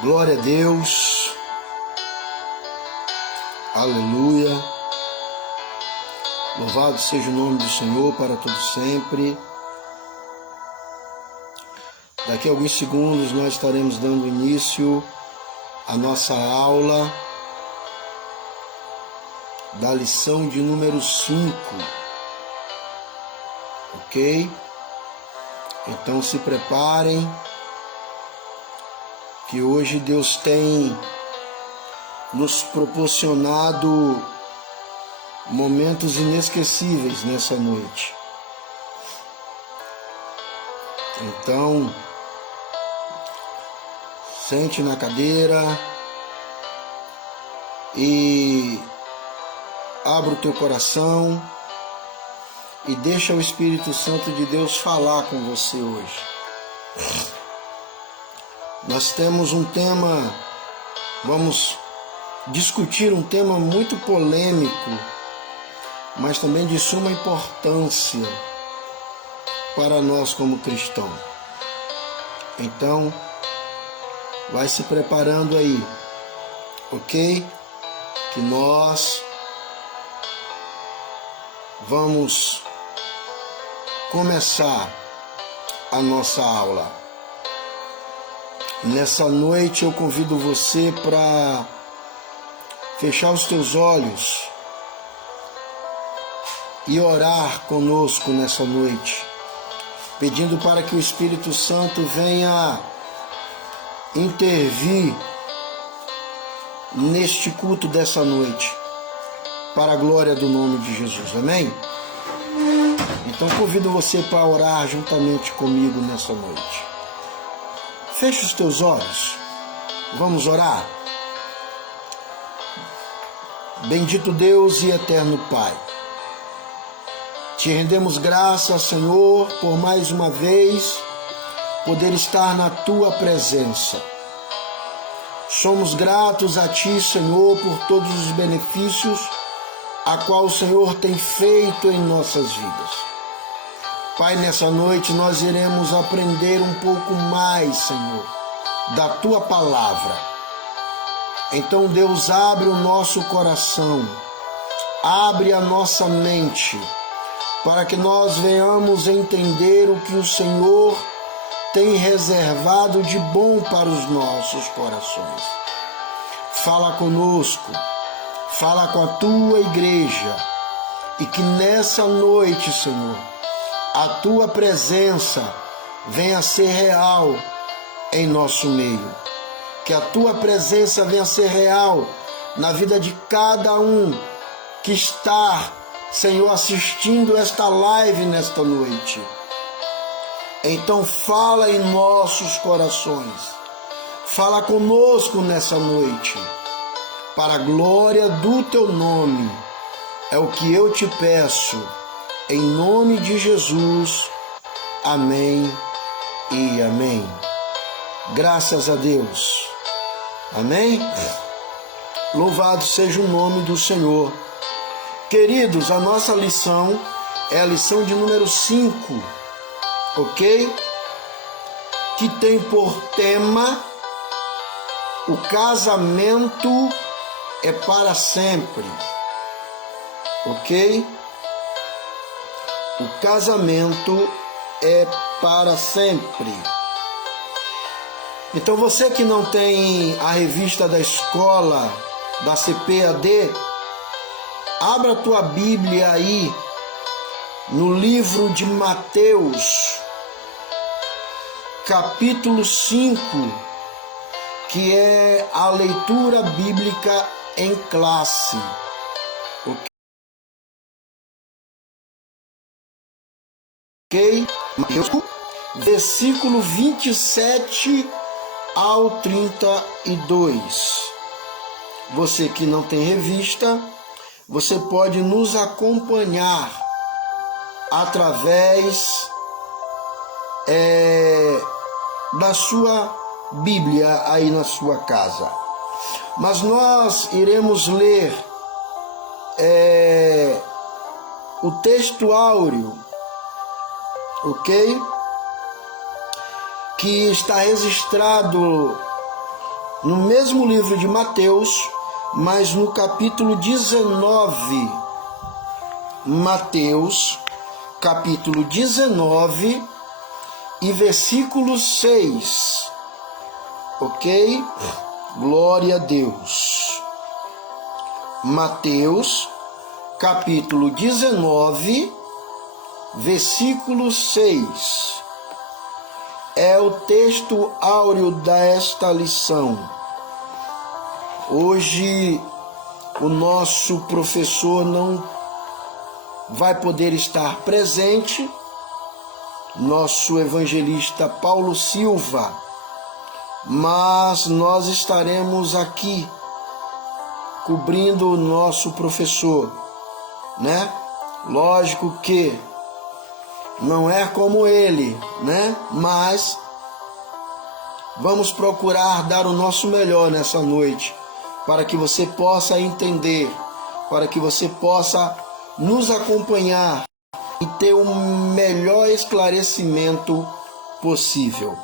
Glória a Deus, aleluia, louvado seja o nome do Senhor para todo sempre. Daqui a alguns segundos nós estaremos dando início à nossa aula da lição de número 5, ok? Então se preparem, que hoje Deus tem nos proporcionado momentos inesquecíveis nessa noite. Então, sente na cadeira e abra o teu coração e deixa o Espírito Santo de Deus falar com você hoje. Nós temos um tema, vamos discutir um tema muito polêmico, mas também de suma importância para nós como cristãos. Então, vai se preparando aí, ok? Que nós vamos começar a nossa aula. Nessa noite eu convido você para fechar os teus olhos e orar conosco nessa noite, pedindo para que o Espírito Santo venha intervir neste culto dessa noite, para a glória do nome de Jesus, amém? Então convido você para orar juntamente comigo nessa noite. Feche os teus olhos, vamos orar. Bendito Deus e eterno Pai, te rendemos graças, Senhor, por mais uma vez poder estar na Tua presença. Somos gratos a Ti, Senhor, por todos os benefícios a qual o Senhor tem feito em nossas vidas. Pai, nessa noite nós iremos aprender um pouco mais, Senhor, da Tua palavra. Então, Deus, abre o nosso coração, abre a nossa mente, para que nós venhamos entender o que o Senhor tem reservado de bom para os nossos corações. Fala conosco, fala com a Tua igreja, e que nessa noite, Senhor, a Tua presença venha a ser real em nosso meio. Que a Tua presença venha a ser real na vida de cada um que está, Senhor, assistindo esta live nesta noite. Então fala em nossos corações. Fala conosco nessa noite. Para a glória do Teu nome. É o que eu te peço. Em nome de Jesus, amém e amém. Graças a Deus, amém? Louvado seja o nome do Senhor. Queridos, a nossa lição é a lição de número 5, ok? Que tem por tema: o casamento é para sempre, ok? O casamento é para sempre. Então você que não tem a revista da escola, da CPAD, abra a tua Bíblia aí no livro de Mateus, capítulo 5, que é a leitura bíblica em classe. Ok? Mateus, versículo 27 ao 32. Você que não tem revista, você pode nos acompanhar através da sua Bíblia aí na sua casa. Mas nós iremos ler o texto áureo, ok? Que está registrado no mesmo livro de Mateus, mas no capítulo 19. Mateus, capítulo 19 e versículo 6. Ok? Glória a Deus. Mateus, capítulo 19, versículo 6. É o texto áureo desta lição. Hoje o nosso professor não vai poder estar presente, nosso evangelista Paulo Silva, mas nós estaremos aqui cobrindo o nosso professor, né? Lógico que não é como ele, né? Mas vamos procurar dar o nosso melhor nessa noite, para que você possa entender, para que você possa nos acompanhar e ter o melhor esclarecimento possível.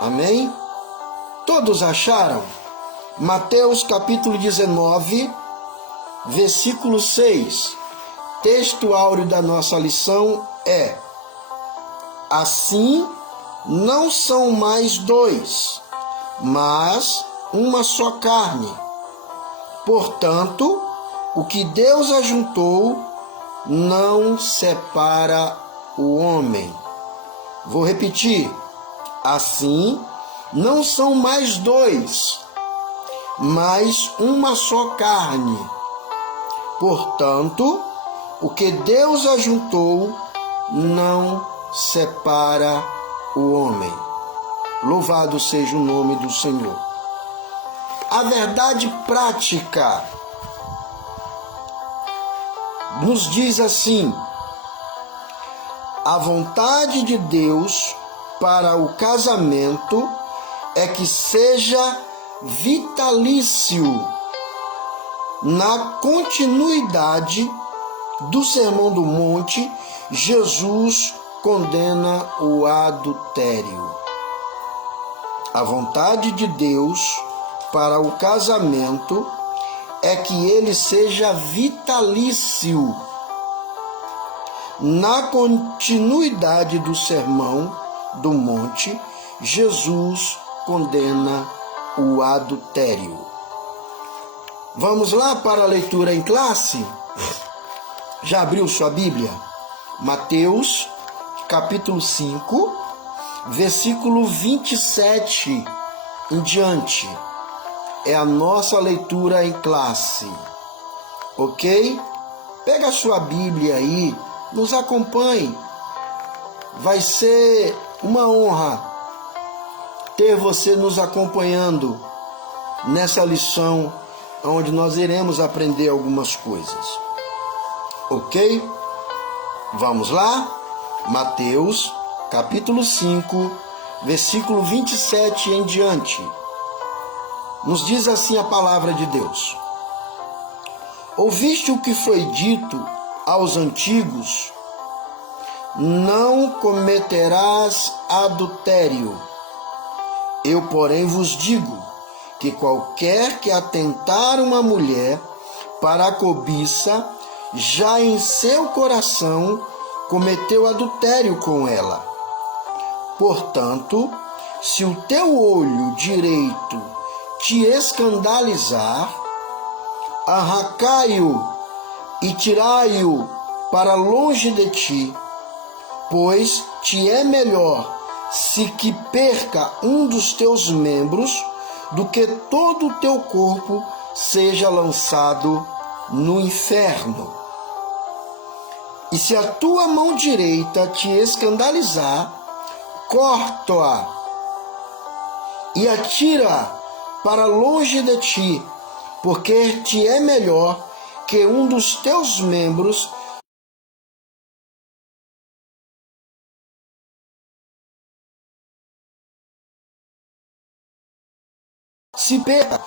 Amém? Todos acharam? Mateus capítulo 19, versículo 6. Texto áureo da nossa lição é: assim não são mais dois, mas uma só carne. Portanto, o que Deus ajuntou, não separa o homem. Vou repetir. Assim, não são mais dois, mas uma só carne. Portanto, o que Deus ajuntou, não separa o homem. Louvado seja o nome do Senhor. A verdade prática nos diz assim: a vontade de Deus para o casamento é que seja vitalício. Na continuidade do Sermão do Monte, Jesus condena o adultério. A vontade de Deus para o casamento é que ele seja vitalício. Na continuidade do Sermão do Monte, Jesus condena o adultério. Vamos lá para a leitura em classe? Já abriu sua Bíblia? Mateus, capítulo 5, versículo 27 em diante. É a nossa leitura em classe, ok? Pega a sua Bíblia aí, nos acompanhe. Vai ser uma honra ter você nos acompanhando nessa lição, onde nós iremos aprender algumas coisas, ok? Vamos lá? Mateus, capítulo 5, versículo 27 em diante. Nos diz assim a palavra de Deus: ouviste o que foi dito aos antigos: não cometerás adultério. Eu, porém, vos digo que qualquer que atentar uma mulher para a cobiça, já em seu coração cometeu adultério com ela. Portanto, se o teu olho direito te escandalizar, arrancai-o e tirai-o para longe de ti, pois te é melhor se que perca um dos teus membros, do que todo o teu corpo seja lançado no inferno. E se a tua mão direita te escandalizar, corta-a e atira para longe de ti, porque te é melhor que um dos teus membros se perca.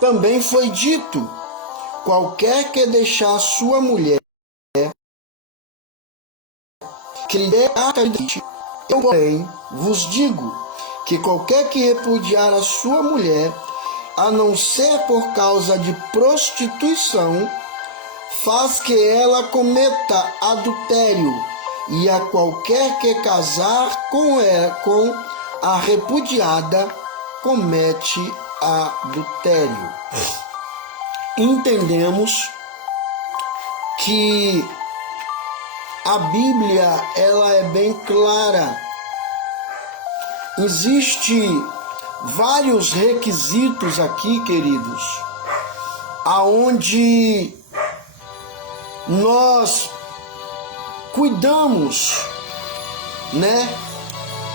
Também foi dito: qualquer que deixar sua mulher que lhe dê a caridade. Eu, porém, vos digo que qualquer que repudiar a sua mulher, a não ser por causa de prostituição, faz que ela cometa adultério, e a qualquer que casar com a repudiada, comete adultério. Entendemos que a Bíblia ela é bem clara. Existem vários requisitos aqui, queridos, aonde nós cuidamos,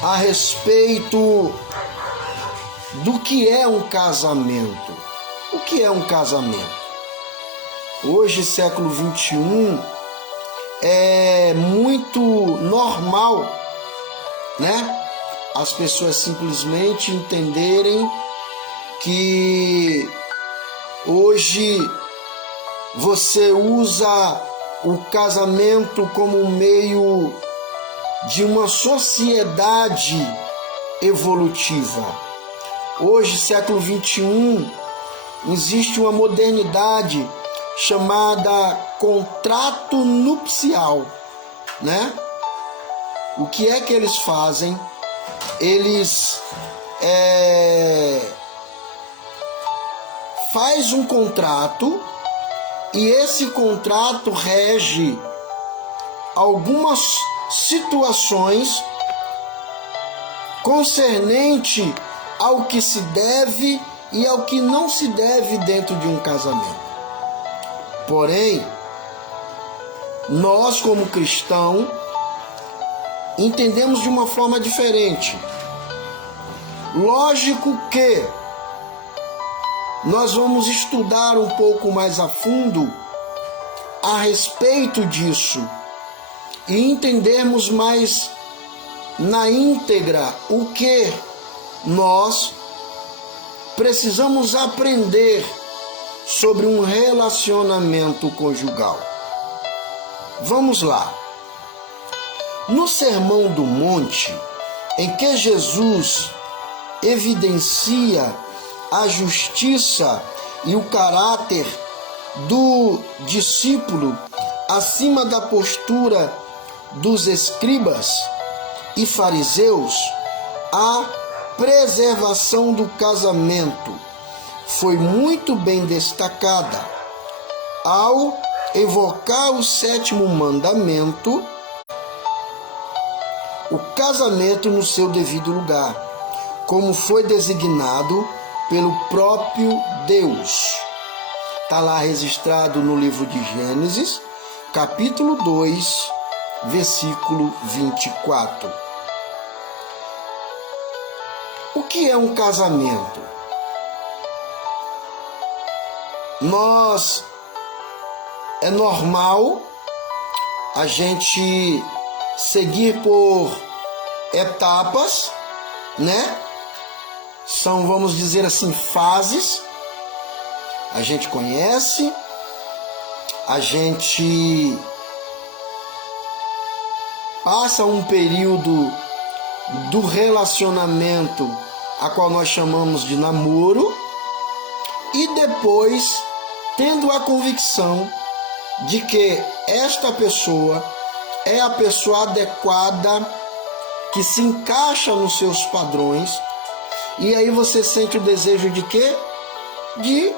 a respeito do que é um casamento. O que é um casamento? Hoje, século 21, é muito normal, as pessoas simplesmente entenderem que hoje você usa o casamento como um meio de uma sociedade evolutiva. Hoje, século 21, existe uma modernidade chamada contrato nupcial, O que é que eles fazem? Eles faz um contrato e esse contrato rege algumas situações concernente ao que se deve e ao que não se deve dentro de um casamento. Porém, nós como cristãos entendemos de uma forma diferente. Lógico que nós vamos estudar um pouco mais a fundo a respeito disso e entendermos mais na íntegra o que nós precisamos aprender sobre um relacionamento conjugal. Vamos lá. No Sermão do Monte, em que Jesus evidencia a justiça e o caráter do discípulo acima da postura dos escribas e fariseus, a preservação do casamento foi muito bem destacada. Ao evocar o 7º mandamento, o casamento no seu devido lugar, como foi designado pelo próprio Deus. Está lá registrado no livro de Gênesis, capítulo 2, versículo 24. O que é um casamento? É normal a gente seguir por etapas, São, vamos dizer assim, fases. A gente conhece, a gente passa um período do relacionamento, a qual nós chamamos de namoro, e depois, tendo a convicção de que esta pessoa é a pessoa adequada, que se encaixa nos seus padrões, e aí você sente o desejo de quê? De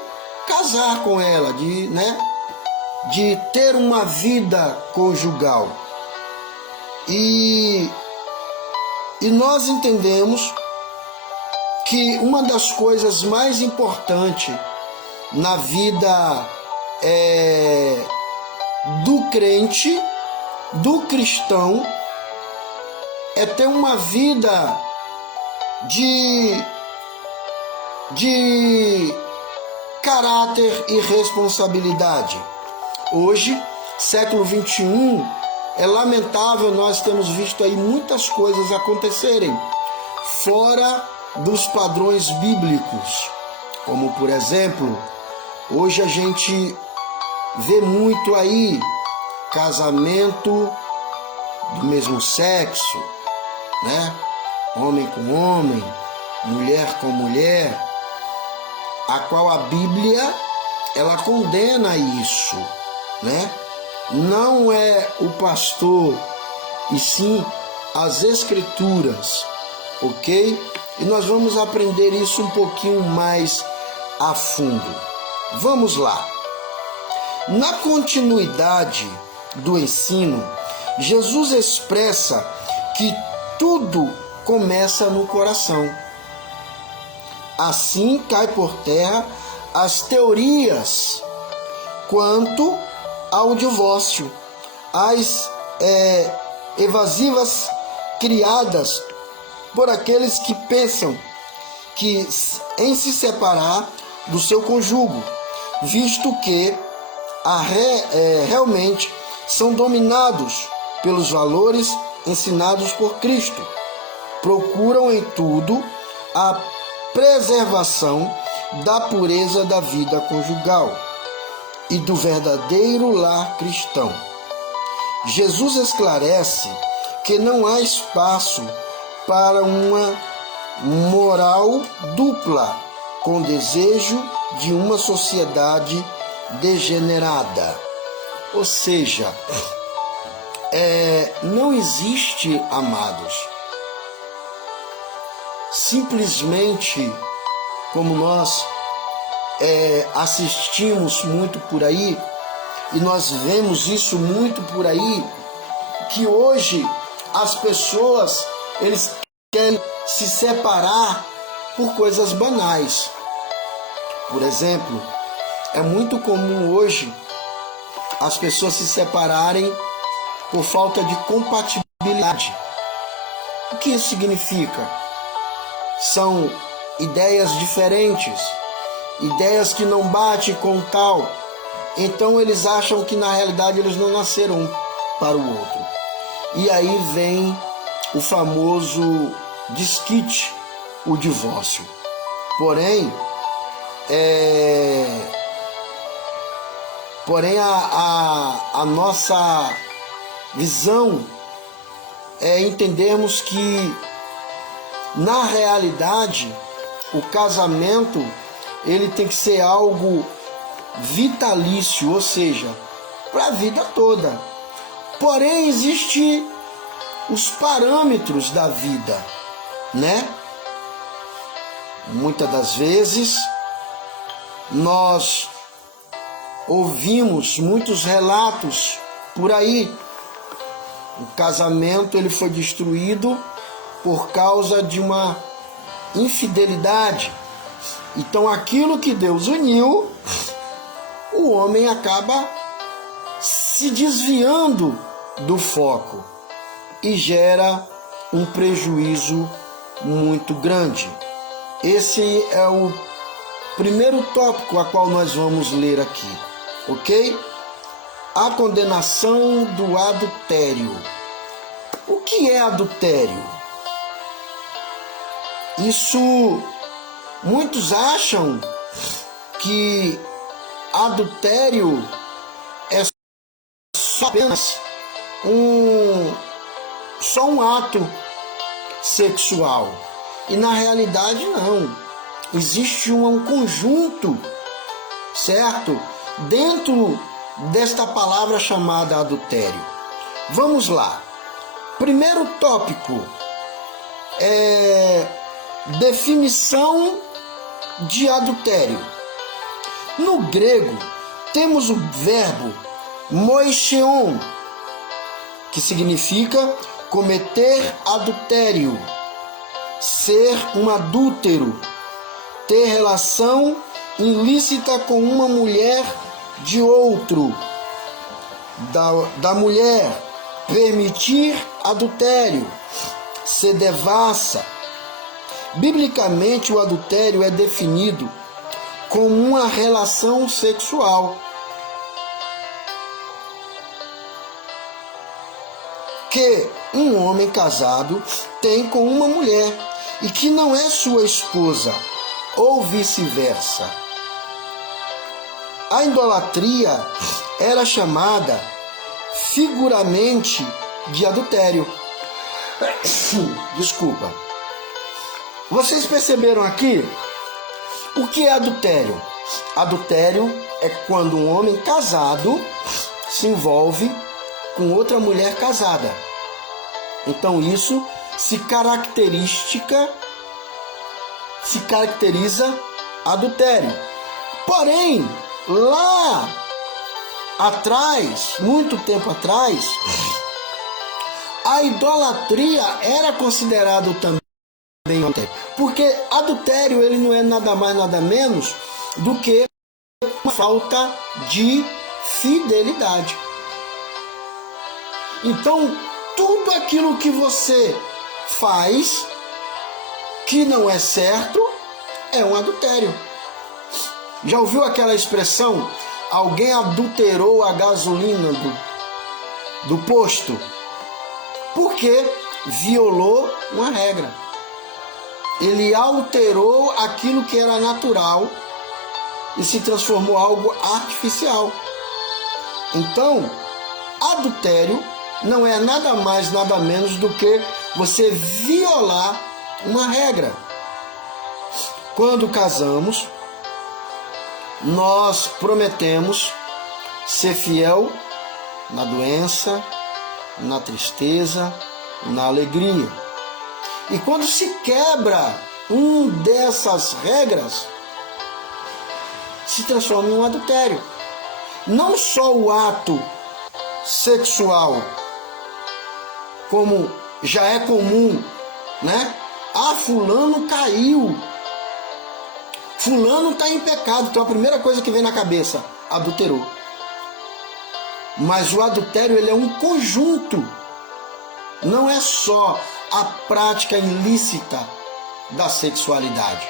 casar com ela, de ter uma vida conjugal. E nós entendemos que uma das coisas mais importantes na vida do crente, do cristão, é ter uma vida de caráter e responsabilidade. Hoje, século 21, é lamentável, nós temos visto aí muitas coisas acontecerem fora dos padrões bíblicos, como por exemplo, hoje a gente vê muito aí casamento do mesmo sexo, homem com homem, mulher com mulher, a qual a Bíblia ela condena isso, né? Não é o pastor, e sim as Escrituras, ok? E nós vamos aprender isso um pouquinho mais a fundo. Vamos lá. Na continuidade do ensino, Jesus expressa que tudo começa no coração. Assim cai por terra as teorias quanto ao divórcio, as evasivas criadas por aqueles que pensam que em se separar do seu cônjuge, visto que realmente são dominados pelos valores ensinados por Cristo. Procuram em tudo a preservação da pureza da vida conjugal e do verdadeiro lar cristão. Jesus esclarece que não há espaço para uma moral dupla com desejo de uma sociedade degenerada. Ou seja, não existe, amados, simplesmente como nós assistimos muito por aí, e nós vemos isso muito por aí, que hoje as pessoas eles querem se separar por coisas banais. Por exemplo, é muito comum hoje as pessoas se separarem por falta de compatibilidade. O que isso significa? São ideias diferentes, ideias que não batem com tal. Então eles acham que na realidade eles não nasceram um para o outro. E aí vem o famoso desquite, o divórcio. Porém, a nossa visão é entendermos que na realidade o casamento ele tem que ser algo vitalício, ou seja, para a vida toda. Porém, existem os parâmetros da vida, né? Muitas das vezes nós ouvimos muitos relatos por aí. O casamento ele foi destruído por causa de uma infidelidade. Então aquilo que Deus uniu, o homem acaba se desviando do foco e gera um prejuízo muito grande. Esse é o primeiro tópico a qual nós vamos ler aqui, ok? A condenação do adultério. O que é adultério? Isso, muitos acham que adultério é só apenas só um ato sexual. E na realidade não. Existe um conjunto, certo? Dentro desta palavra chamada adultério. Vamos lá. Primeiro tópico é definição de adultério. No grego, temos o verbo moicheon, que significa cometer adultério, ser um adúltero, ter relação ilícita com uma mulher de outro, da mulher, permitir adultério, ser devassa. Biblicamente, o adultério é definido como uma relação sexual que um homem casado tem com uma mulher e que não é sua esposa, ou vice-versa. A idolatria era chamada figuramente de adultério. Desculpa. Vocês perceberam aqui o que é adultério? Adultério é quando um homem casado se envolve com outra mulher casada. Então isso se caracteriza adultério. Porém, lá atrás, muito tempo atrás, a idolatria era considerado também adultério. Porque adultério ele não é nada mais, nada menos do que uma falta de fidelidade. Então, tudo aquilo que você faz que não é certo é um adultério. Já ouviu aquela expressão? Alguém adulterou a gasolina do posto porque violou uma regra. Ele alterou aquilo que era natural e se transformou em algo artificial. Então, adultério não é nada mais, nada menos do que você violar uma regra. Quando casamos, nós prometemos ser fiel na doença, na tristeza, na alegria. E quando se quebra dessas regras, se transforma em um adultério. Não só o ato sexual, como já é comum, né? Ah, fulano caiu. Fulano está em pecado. Então a primeira coisa que vem na cabeça, adulterou. Mas o adultério ele é um conjunto. Não é só a prática ilícita da sexualidade.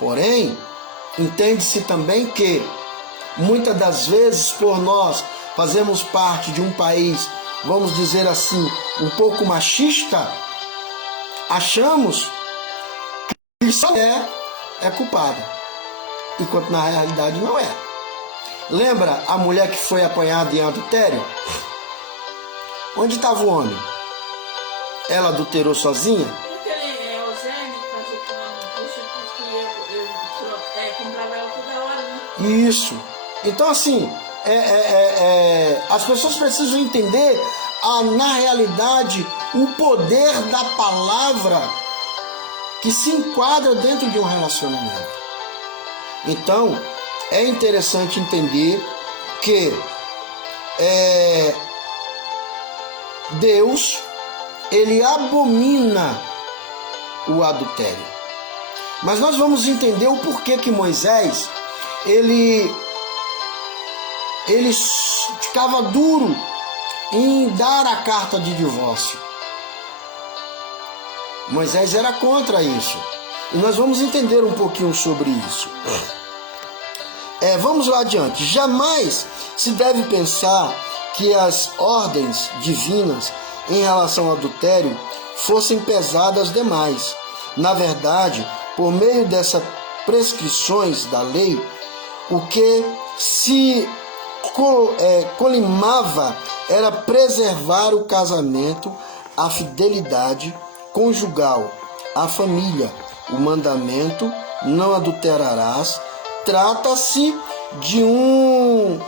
Porém, entende-se também que muitas das vezes por nós fazemos parte de um país, vamos dizer assim, um pouco machista, achamos que só é culpada, enquanto na realidade não é. Lembra a mulher que foi apanhada em adultério? Onde estava o homem? Ela adulterou sozinha? Porque Eugênio casou com uma bucha porque eu comprava ela toda hora, né? Isso. Então assim, as pessoas precisam entender na realidade o poder da palavra que se enquadra dentro de um relacionamento. Então, é interessante entender que Deus, ele abomina o adultério. Mas nós vamos entender o porquê que Moisés, ele ficava duro em dar a carta de divórcio. Moisés era contra isso. E nós vamos entender um pouquinho sobre isso. Vamos lá adiante. Jamais se deve pensar que as ordens divinas em relação ao adultério fossem pesadas demais. Na verdade, por meio dessas prescrições da lei, o que se colimava era preservar o casamento, a fidelidade conjugal, a família. O mandamento não adulterarás trata-se de um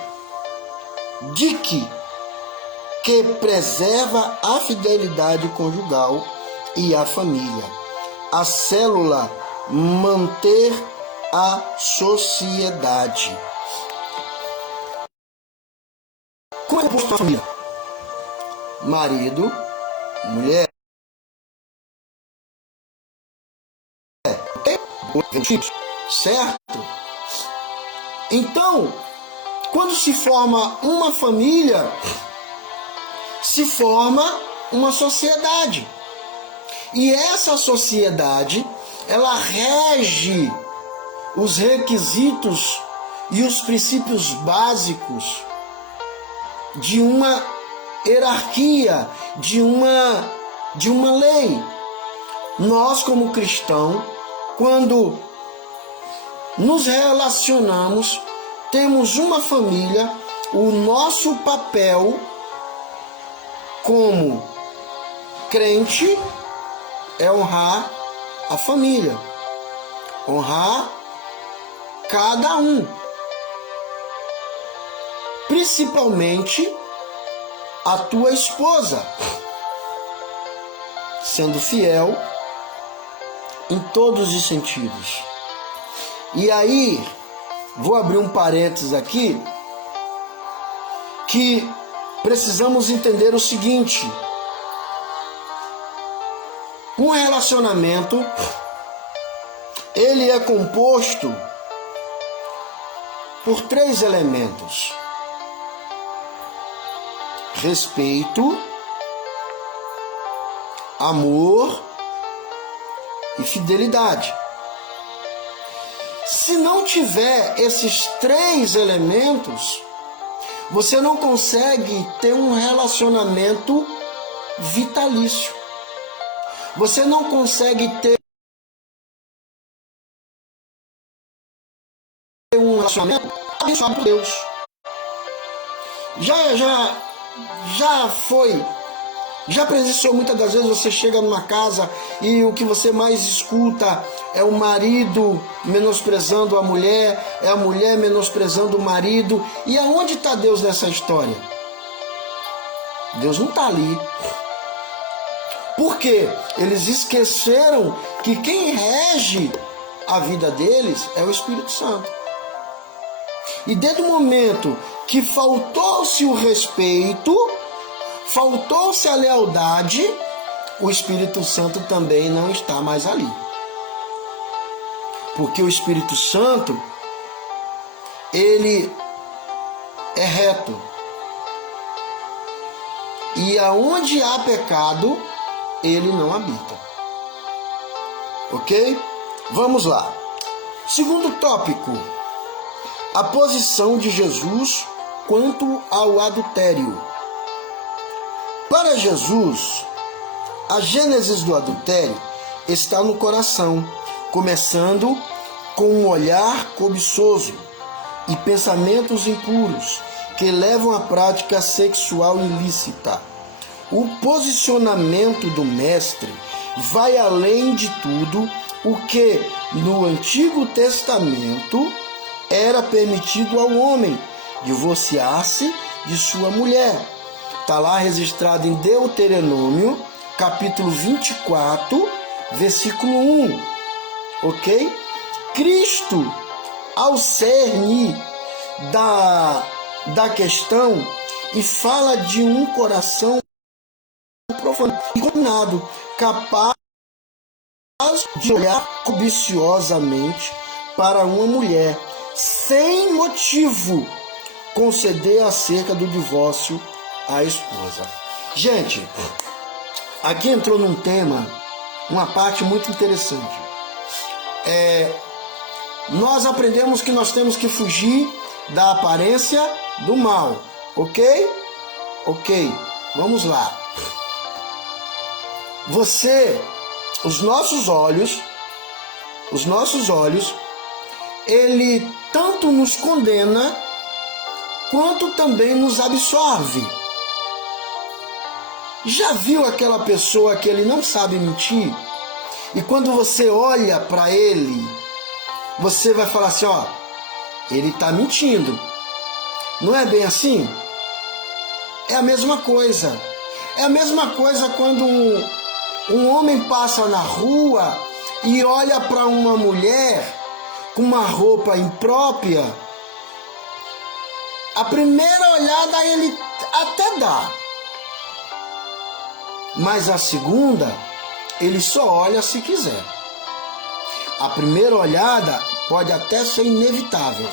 dique que preserva a fidelidade conjugal e a família. A célula manter a sociedade. Como é composto a família? Marido, mulher, certo? Então, quando se forma uma família, se forma uma sociedade. E essa sociedade, ela rege os requisitos e os princípios básicos de uma hierarquia, de uma lei. Nós, como cristãos, quando nos relacionamos, temos uma família, o nosso papel como crente é honrar a família, honrar cada um, principalmente a tua esposa, sendo fiel em todos os sentidos. E aí, vou abrir um parênteses aqui, que precisamos entender o seguinte: um relacionamento, ele é composto por 3 elementos: respeito, amor e fidelidade. Se não tiver esses 3 elementos, você não consegue ter um relacionamento vitalício. Você não consegue ter um relacionamento abençoado por Deus. Já presenciou muitas das vezes, você chega numa casa e o que você mais escuta é o marido menosprezando a mulher, é a mulher menosprezando o marido. E aonde está Deus nessa história? Deus não está ali. Por quê? Eles esqueceram que quem rege a vida deles é o Espírito Santo. E desde o momento que faltou-se o respeito, faltou-se a lealdade, o Espírito Santo também não está mais ali. Porque o Espírito Santo, ele é reto. E aonde há pecado, ele não habita. Ok? Vamos lá. Segundo tópico: a posição de Jesus quanto ao adultério. Para Jesus, a gênese do adultério está no coração, começando com um olhar cobiçoso e pensamentos impuros que levam à prática sexual ilícita. O posicionamento do mestre vai além de tudo o que no Antigo Testamento era permitido ao homem divorciar-se de sua mulher. Está lá registrado em Deuteronômio, capítulo 24, versículo 1. Ok? Cristo, ao cerne da questão, e fala de um coração profano e condenado, capaz de olhar cobiciosamente para uma mulher, sem motivo, conceder acerca do divórcio à esposa. Gente, aqui entrou num tema, uma parte muito interessante. Nós aprendemos que nós temos que fugir da aparência do mal, ok? Ok, vamos lá. Os nossos olhos, ele tanto nos condena, quanto também nos absorve. Já viu aquela pessoa que ele não sabe mentir? E quando você olha para ele, você vai falar assim, ó, ele está mentindo. Não é bem assim? É a mesma coisa. É a mesma coisa quando um homem passa na rua e olha para uma mulher com uma roupa imprópria. A primeira olhada ele até dá, mas a segunda ele só olha se quiser. A primeira olhada pode até ser inevitável,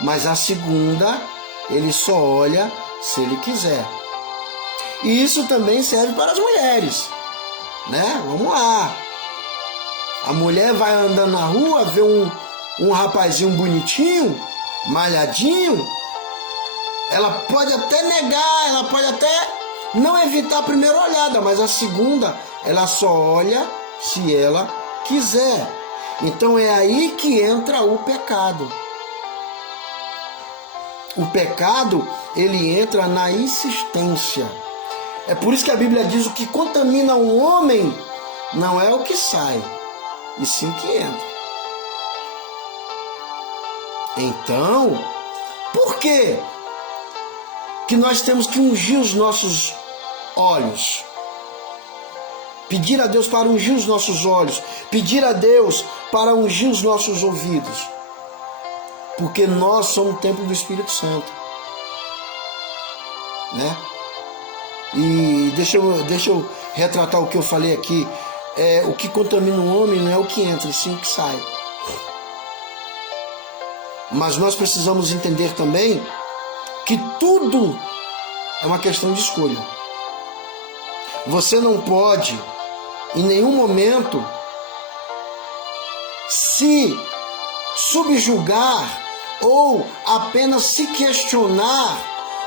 mas a segunda ele só olha se ele quiser. E isso também serve para as mulheres, né? Vamos lá. A mulher vai andando na rua, vê um rapazinho bonitinho, malhadinho, ela pode até negar, ela pode até não evitar a primeira olhada, mas a segunda ela só olha se ela quiser. Então é aí que entra o pecado. O pecado, ele entra na insistência. É por isso que a Bíblia diz: o que contamina um homem não é o que sai, e sim que entra. Então, por que nós temos que ungir os nossos olhos? Pedir a Deus para ungir os nossos olhos, pedir a Deus para ungir os nossos ouvidos, porque nós somos o templo do Espírito Santo, né? E deixa eu retratar o que eu falei aqui. O que contamina o homem não é o que entra, sim o que sai. Mas nós precisamos entender também que tudo é uma questão de escolha. Você não pode, em nenhum momento, se subjugar ou apenas se questionar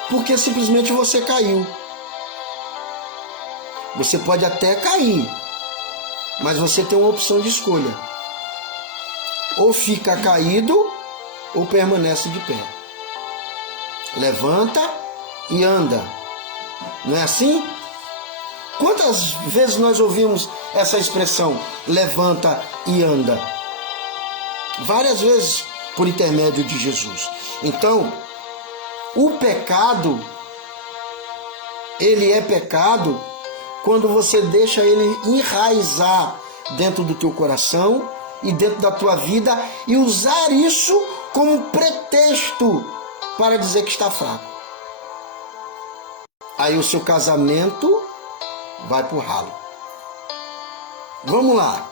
porque simplesmente você caiu. Você pode até cair, mas você tem uma opção de escolha. Ou fica caído ou permanece de pé. Levanta e anda. Não é assim? Quantas vezes nós ouvimos essa expressão, levanta e anda? Várias vezes por intermédio de Jesus. Então, o pecado, ele é pecado quando você deixa ele enraizar dentro do teu coração e dentro da tua vida e usar isso como pretexto para dizer que está fraco. Aí o seu casamento vai pro ralo. Vamos lá.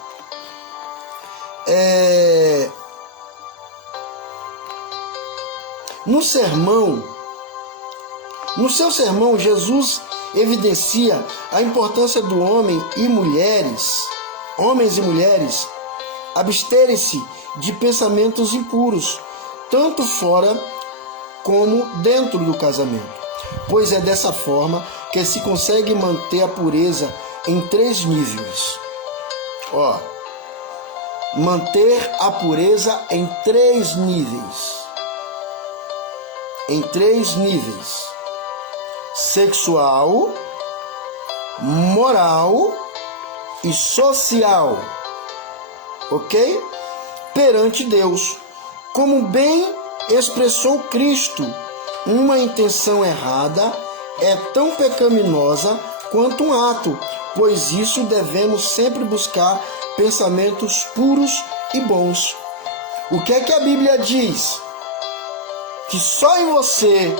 No seu sermão, Jesus evidencia a importância do homens e mulheres, absterem-se de pensamentos impuros, tanto fora como dentro do casamento, pois é dessa forma que se consegue manter a pureza em 3 níveis. Manter a pureza em 3 níveis. Em 3 níveis: sexual, moral e social. Ok? Perante Deus. Como bem expressou Cristo, uma intenção errada é tão pecaminosa quanto um ato, pois isso devemos sempre buscar pensamentos puros e bons. O que é que a Bíblia diz? Que só em você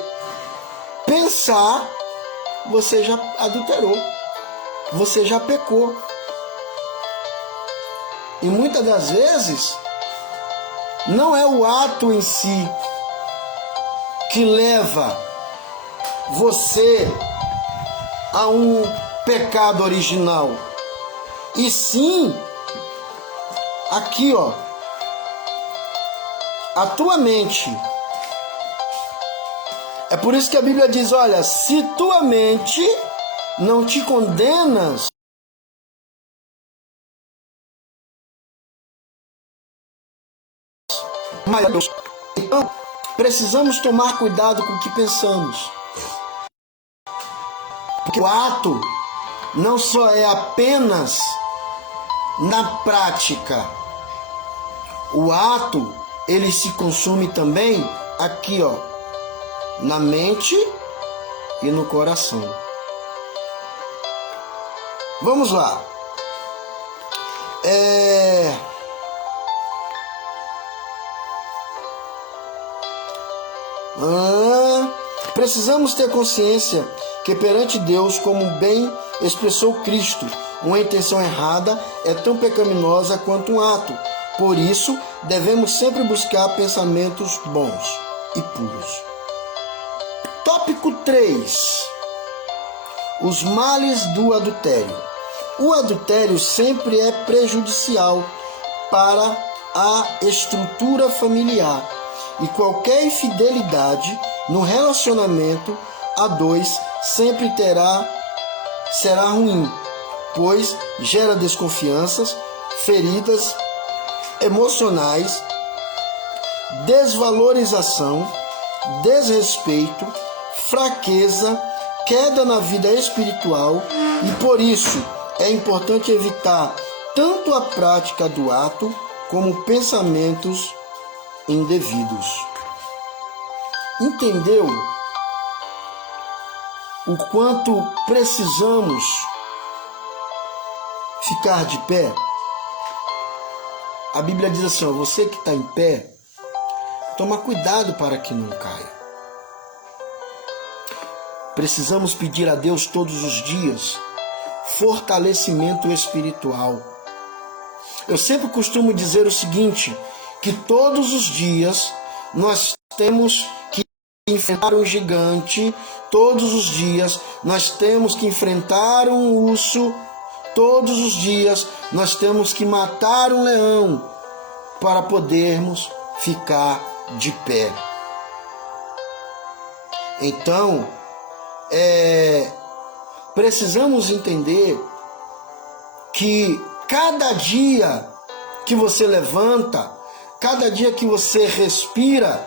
pensar, você já adulterou, você já pecou. E muitas das vezes, não é o ato em si que leva você a um pecado original, e sim, aqui a tua mente. É por isso que a Bíblia diz, olha, se tua mente não te condenas, então precisamos tomar cuidado com o que pensamos. Porque o ato não só é apenas na prática. O ato, ele se consome também aqui, na mente e no coração. Vamos lá. Precisamos ter consciência que perante Deus, como bem expressou Cristo, uma intenção errada é tão pecaminosa quanto um ato. Por isso, devemos sempre buscar pensamentos bons e puros. Tópico 3. Os males do adultério. O adultério sempre é prejudicial para a estrutura familiar e qualquer infidelidade no relacionamento a dois sempre será ruim, pois gera desconfianças, feridas emocionais, desvalorização, desrespeito, fraqueza, queda na vida espiritual, e por isso é importante evitar tanto a prática do ato como pensamentos indevidos. Entendeu o quanto precisamos ficar de pé? A Bíblia diz assim, ó, você que está em pé, toma cuidado para que não caia. Precisamos pedir a Deus todos os dias fortalecimento espiritual. Eu sempre costumo dizer o seguinte, que todos os dias nós temos que enfrentar um gigante, todos os dias nós temos que enfrentar um urso, todos os dias nós temos que matar um leão para podermos ficar de pé. Então, precisamos entender que cada dia que você levanta, cada dia que você respira,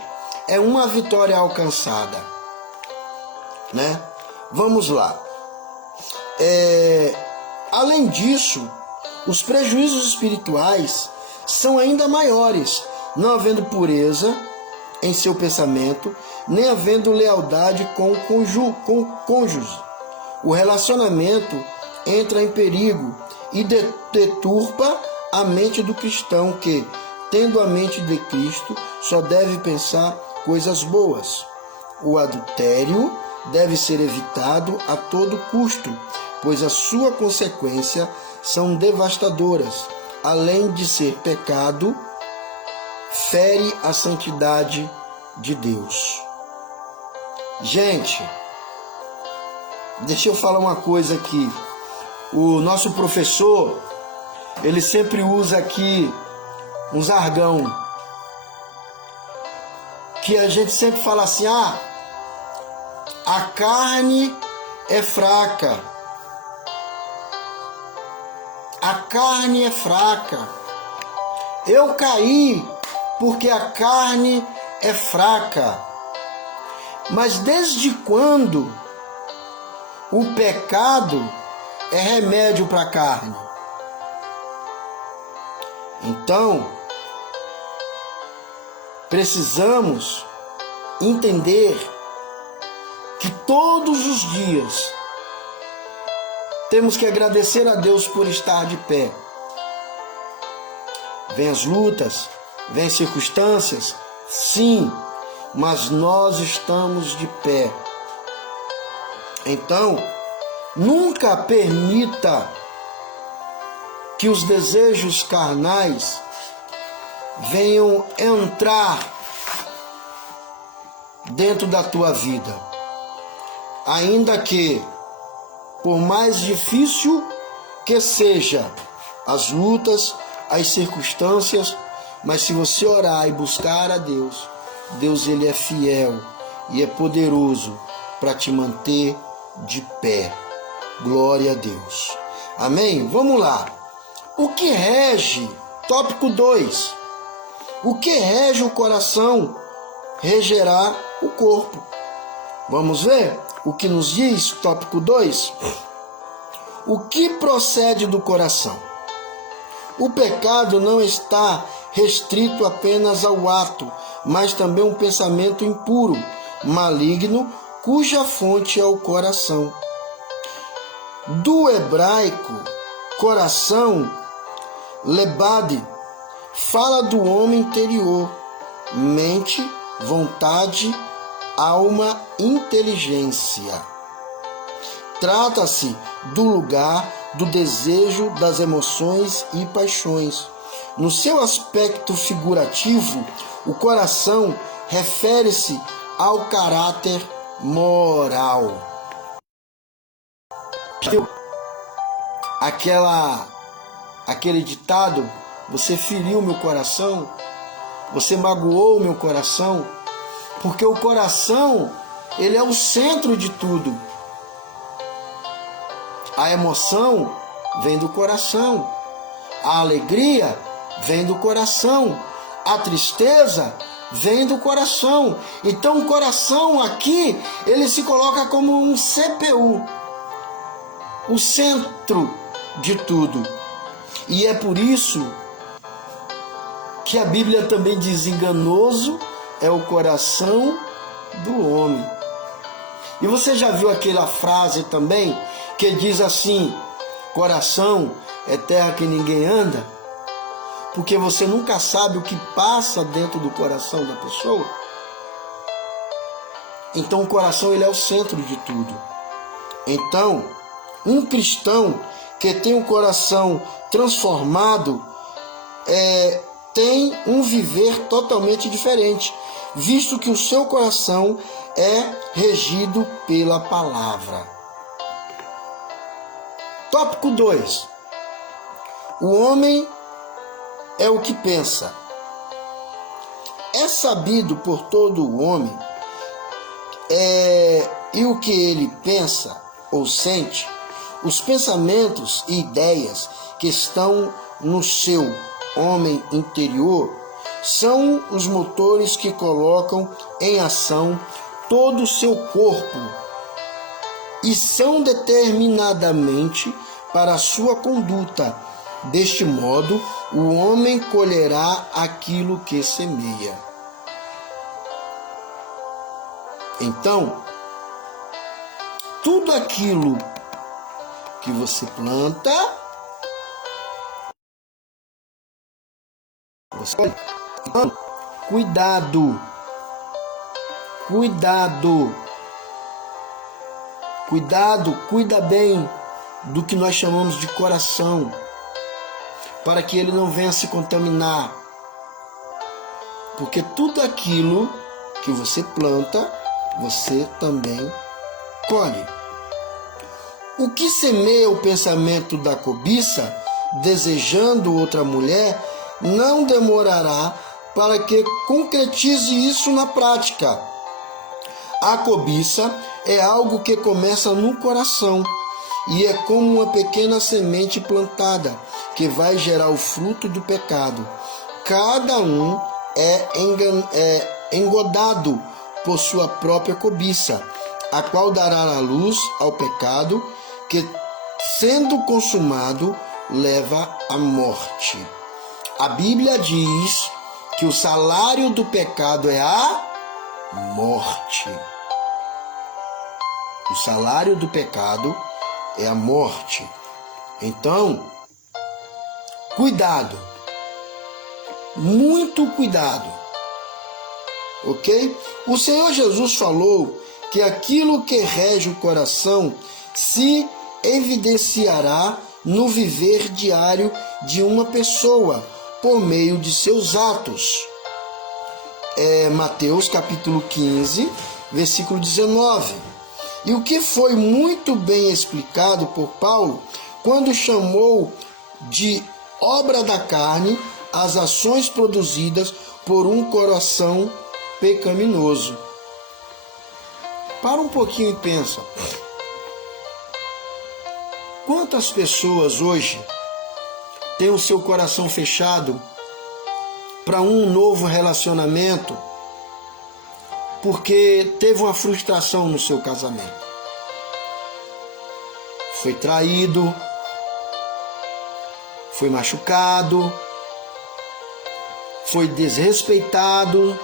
é uma vitória alcançada, né? Vamos lá. Além disso, os prejuízos espirituais são ainda maiores, não havendo pureza em seu pensamento, nem havendo lealdade com o cônjuge. O relacionamento entra em perigo e deturpa a mente do cristão que, tendo a mente de Cristo, só deve pensar coisas boas. O adultério deve ser evitado a todo custo, pois a sua consequência são devastadoras. Além de ser pecado, fere a santidade de Deus. Gente, deixa eu falar uma coisa aqui. O nosso professor, ele sempre usa aqui um jargão, que a gente sempre fala assim, a carne é fraca. A carne é fraca. Eu caí porque a carne é fraca. Mas desde quando o pecado é remédio para a carne? Então, precisamos entender que todos os dias temos que agradecer a Deus por estar de pé. Vem as lutas, vem as circunstâncias, sim, mas nós estamos de pé. Então, nunca permita que os desejos carnais venham entrar dentro da tua vida. Ainda que, por mais difícil que seja as lutas, as circunstâncias, mas se você orar e buscar a Deus, Deus ele é fiel e é poderoso para te manter de pé. Glória a Deus. Amém? Vamos lá. O que rege? Tópico 2. O que rege o coração regerá o corpo. Vamos ver o que nos diz tópico 2? O que procede do coração? O pecado não está restrito apenas ao ato, mas também um pensamento impuro, maligno, cuja fonte é o coração. Do hebraico, coração, lebad, fala do homem interior, mente, vontade, alma, inteligência. Trata-se do lugar do desejo, das emoções e paixões. No seu aspecto figurativo, o coração refere-se ao caráter moral. Aquele ditado, você feriu meu coração, você magoou meu coração, porque o coração, ele é o centro de tudo. A emoção vem do coração, a alegria vem do coração, a tristeza vem do coração. Então o coração aqui, ele se coloca como um CPU, o centro de tudo. E é por isso que a Bíblia também diz: enganoso é o coração do homem. E você já viu aquela frase também que diz assim: coração é terra que ninguém anda? Porque você nunca sabe o que passa dentro do coração da pessoa. Então o coração, ele é o centro de tudo. Então, um cristão que tem um coração transformado tem um viver totalmente diferente, visto que o seu coração é regido pela palavra. Tópico 2. O homem é o que pensa. É sabido por todo o homem e o que ele pensa ou sente, os pensamentos e ideias que estão no seu homem interior são os motores que colocam em ação todo o seu corpo e são determinadamente para a sua conduta. Deste modo, o homem colherá aquilo que semeia. Então, tudo aquilo que você planta, você colhe. Então, cuidado, cuida bem do que nós chamamos de coração, para que ele não venha se contaminar. Porque tudo aquilo que você planta, você também colhe. O que semeia o pensamento da cobiça, desejando outra mulher, não demorará para que concretize isso na prática. A cobiça é algo que começa no coração e é como uma pequena semente plantada que vai gerar o fruto do pecado. Cada um é engodado por sua própria cobiça, a qual dará a luz ao pecado, que, sendo consumado, leva à morte. A Bíblia diz que o salário do pecado é a morte. O salário do pecado é a morte. Então, cuidado. Muito cuidado. Ok? O Senhor Jesus falou que aquilo que rege o coração se evidenciará no viver diário de uma pessoa por meio de seus atos. Mateus capítulo 15, versículo 19. E o que foi muito bem explicado por Paulo quando chamou de obra da carne as ações produzidas por um coração pecaminoso. Para um pouquinho e pensa. Quantas pessoas hoje têm o seu coração fechado para um novo relacionamento porque teve uma frustração no seu casamento? Foi traído, foi machucado, foi desrespeitado,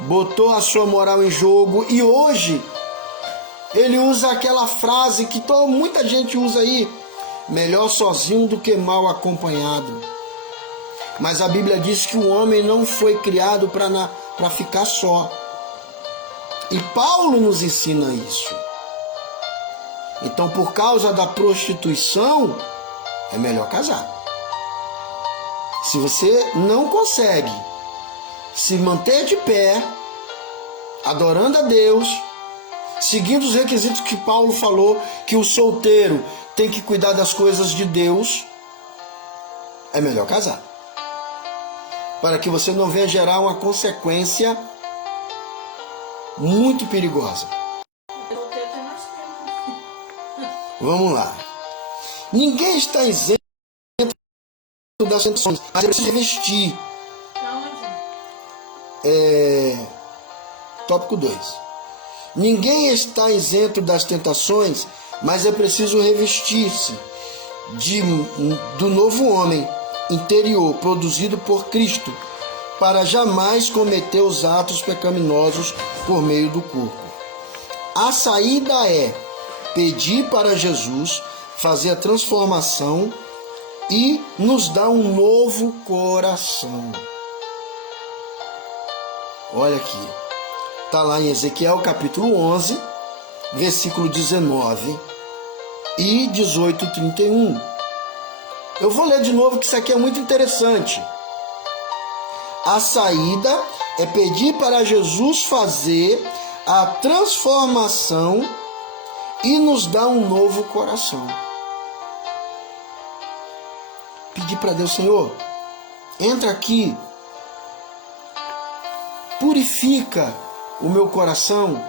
botou a sua moral em jogo e hoje ele usa aquela frase que muita gente usa aí: melhor sozinho do que mal acompanhado. Mas a Bíblia diz que o homem não foi criado para ficar só. E Paulo nos ensina isso. Então, por causa da prostituição, é melhor casar. Se você não consegue se manter de pé, adorando a Deus, seguindo os requisitos que Paulo falou, que o solteiro tem que cuidar das coisas de Deus, é melhor casar. Para que você não venha gerar uma consequência muito perigosa. Vamos lá. Ninguém está isento das tentações, mas é preciso revestir. Tópico 2. Ninguém está isento das tentações, mas é preciso revestir-se do novo homem interior produzido por Cristo, para jamais cometer os atos pecaminosos por meio do corpo. A saída é pedir para Jesus fazer a transformação e nos dar um novo coração. Olha aqui, está lá em Ezequiel capítulo 11, versículo 19 e 18, 31. Eu vou ler de novo que isso aqui é muito interessante. A saída é pedir para Jesus fazer a transformação e nos dar um novo coração. Pedir para Deus, Senhor, entra aqui, purifica o meu coração,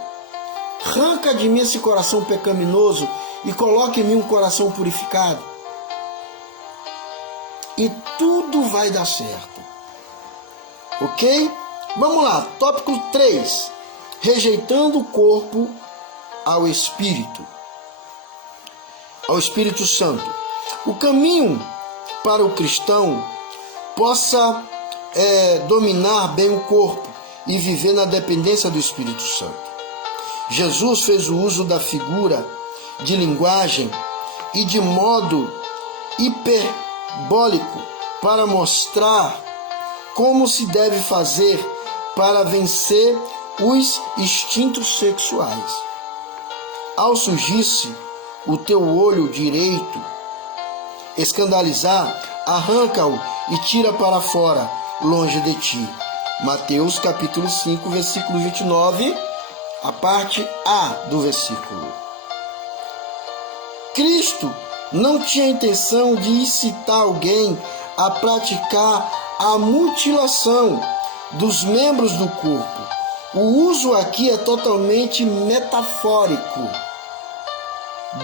arranca de mim esse coração pecaminoso e coloque em mim um coração purificado. E tudo vai dar certo. Ok? Vamos lá, tópico 3. Rejeitando o corpo ao Espírito. Ao Espírito Santo. O caminho para o cristão possa dominar bem o corpo e viver na dependência do Espírito Santo. Jesus fez o uso da figura de linguagem e de modo hiperbólico para mostrar como se deve fazer para vencer os instintos sexuais. Ao surgir-se o teu olho direito, escandalizar, arranca-o e tira para fora, longe de ti. Mateus capítulo 5, versículo 29, a parte A do versículo. Cristo não tinha intenção de incitar alguém a praticar a mutilação dos membros do corpo. O uso aqui é totalmente metafórico,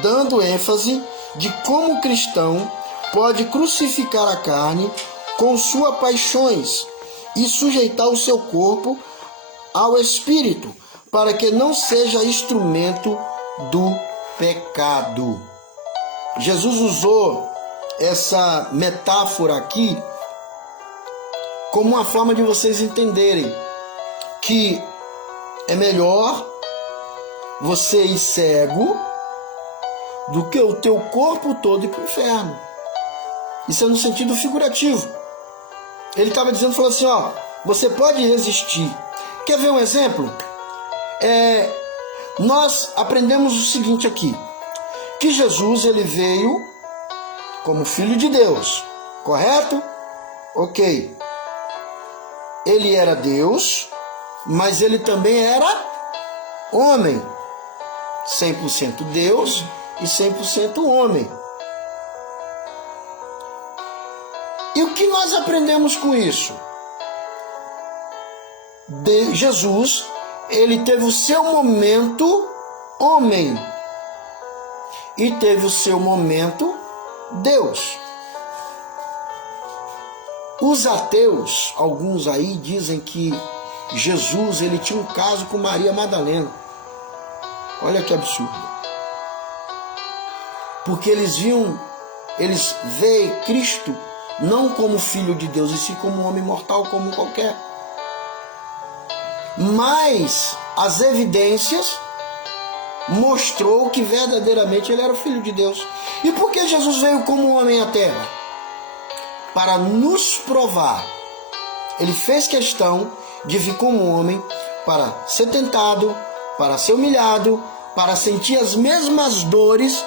dando ênfase de como o cristão pode crucificar a carne com suas paixões e sujeitar o seu corpo ao espírito, para que não seja instrumento do pecado. Jesus usou essa metáfora aqui como uma forma de vocês entenderem que é melhor você ir cego do que o teu corpo todo ir para o inferno. Isso é no sentido figurativo. Ele estava dizendo, falou assim, ó, você pode resistir. Quer ver um exemplo? Nós aprendemos o seguinte aqui, que Jesus ele veio como Filho de Deus, correto? Ok. Ele era Deus, mas ele também era homem. 100% Deus e 100% homem. E o que nós aprendemos com isso? Jesus, ele teve o seu momento homem e teve o seu momento Deus. Os ateus, alguns aí, dizem que Jesus ele tinha um caso com Maria Madalena. Olha que absurdo. Porque eles veem Cristo não como Filho de Deus, e sim como um homem mortal como qualquer. Mas as evidências mostrou que verdadeiramente ele era o Filho de Deus. E por que Jesus veio como um homem à terra? Para nos provar. Ele fez questão de vir como um homem para ser tentado, para ser humilhado, para sentir as mesmas dores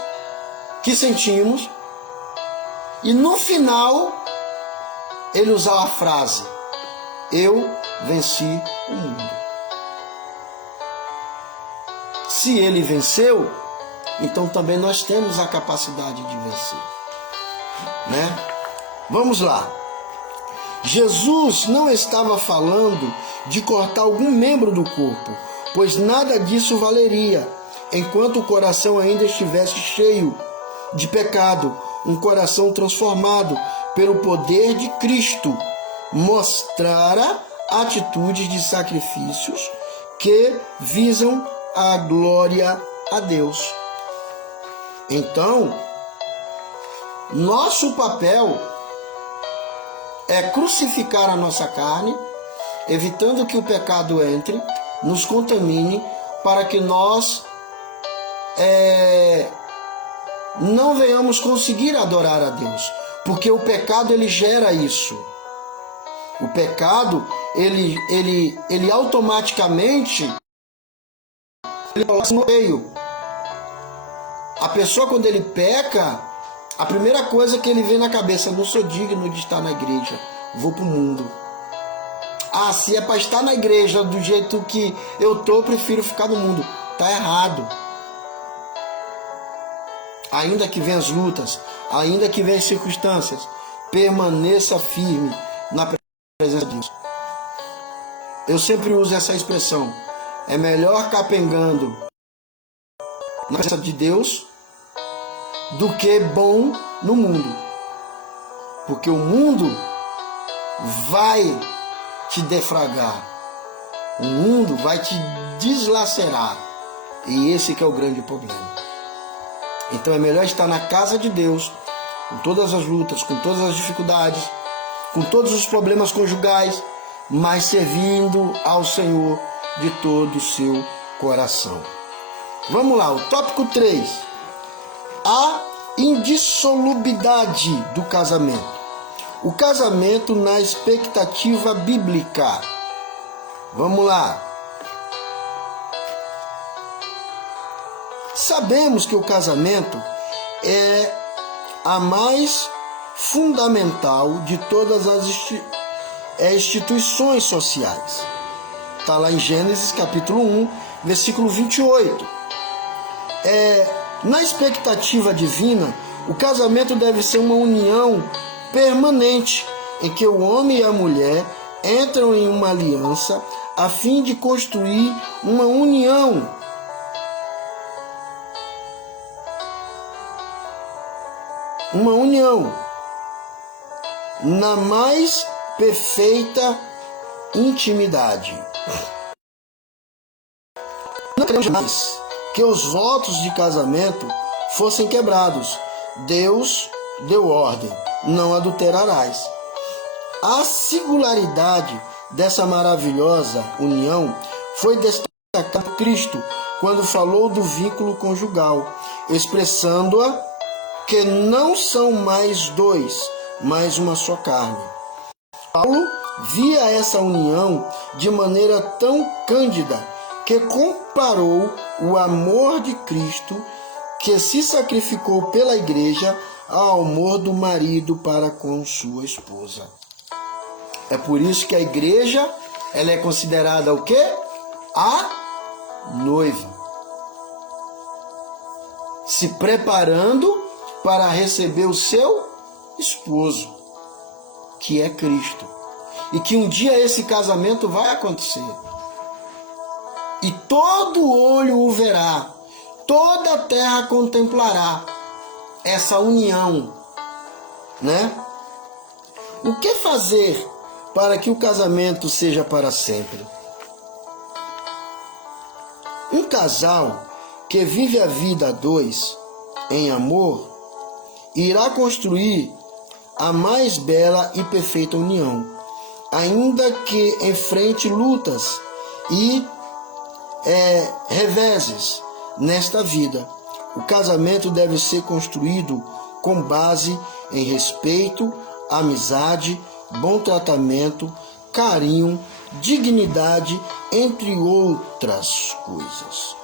que sentimos. E no final, ele usou a frase, eu venci o mundo. Se ele venceu, então também nós temos a capacidade de vencer, né? Vamos lá. Jesus não estava falando de cortar algum membro do corpo, pois nada disso valeria, enquanto o coração ainda estivesse cheio de pecado. Um coração transformado pelo poder de Cristo mostrara atitudes de sacrifícios que visam a glória a Deus. Então, Nosso papel é crucificar a nossa carne, evitando que o pecado entre, nos contamine, para que nós não venhamos conseguir adorar a Deus. Porque o pecado, ele gera isso. O pecado, ele automaticamente ele coloca no meio. A pessoa, quando ele peca, a primeira coisa que ele vê na cabeça: não sou digno de estar na igreja, vou pro mundo. Ah, se é para estar na igreja do jeito que eu tô, prefiro ficar no mundo. Tá errado. Ainda que venham as lutas, ainda que venham as circunstâncias, permaneça firme na presença de Deus. Eu sempre uso essa expressão: é melhor capengando na presença de Deus do que bom no mundo. Porque o mundo vai te defragar, o mundo vai te deslacerar, e esse que é o grande problema. Então é melhor estar na casa de Deus, com todas as lutas, com todas as dificuldades, com todos os problemas conjugais, mas servindo ao Senhor de todo o seu coração. Vamos lá, o tópico 3. A indissolubilidade do casamento. O casamento na expectativa bíblica. Vamos lá. Sabemos que o casamento é a mais fundamental de todas as instituições sociais. Está lá em Gênesis capítulo 1, versículo 28. Na expectativa divina, o casamento deve ser uma união permanente, em que o homem e a mulher entram em uma aliança a fim de construir uma união. Uma união na mais perfeita intimidade. Não queremos mais que os votos de casamento fossem quebrados. Deus deu ordem: não adulterarás. A singularidade dessa maravilhosa união foi destacada por Cristo quando falou do vínculo conjugal, expressando-a que não são mais dois, mas uma só carne. Paulo via essa união de maneira tão cândida que comparou o amor de Cristo, que se sacrificou pela igreja, ao amor do marido para com sua esposa. É por isso que a igreja, ela é considerada o quê? A noiva. Se preparando para receber o seu esposo, que é Cristo. E que um dia esse casamento vai acontecer. E todo olho o verá, toda a terra contemplará essa união, né? O que fazer para que o casamento seja para sempre? Um casal que vive a vida a dois, em amor, irá construir a mais bela e perfeita união, ainda que enfrente lutas e reveses nesta vida. O casamento deve ser construído com base em respeito, amizade, bom tratamento, carinho, dignidade, entre outras coisas.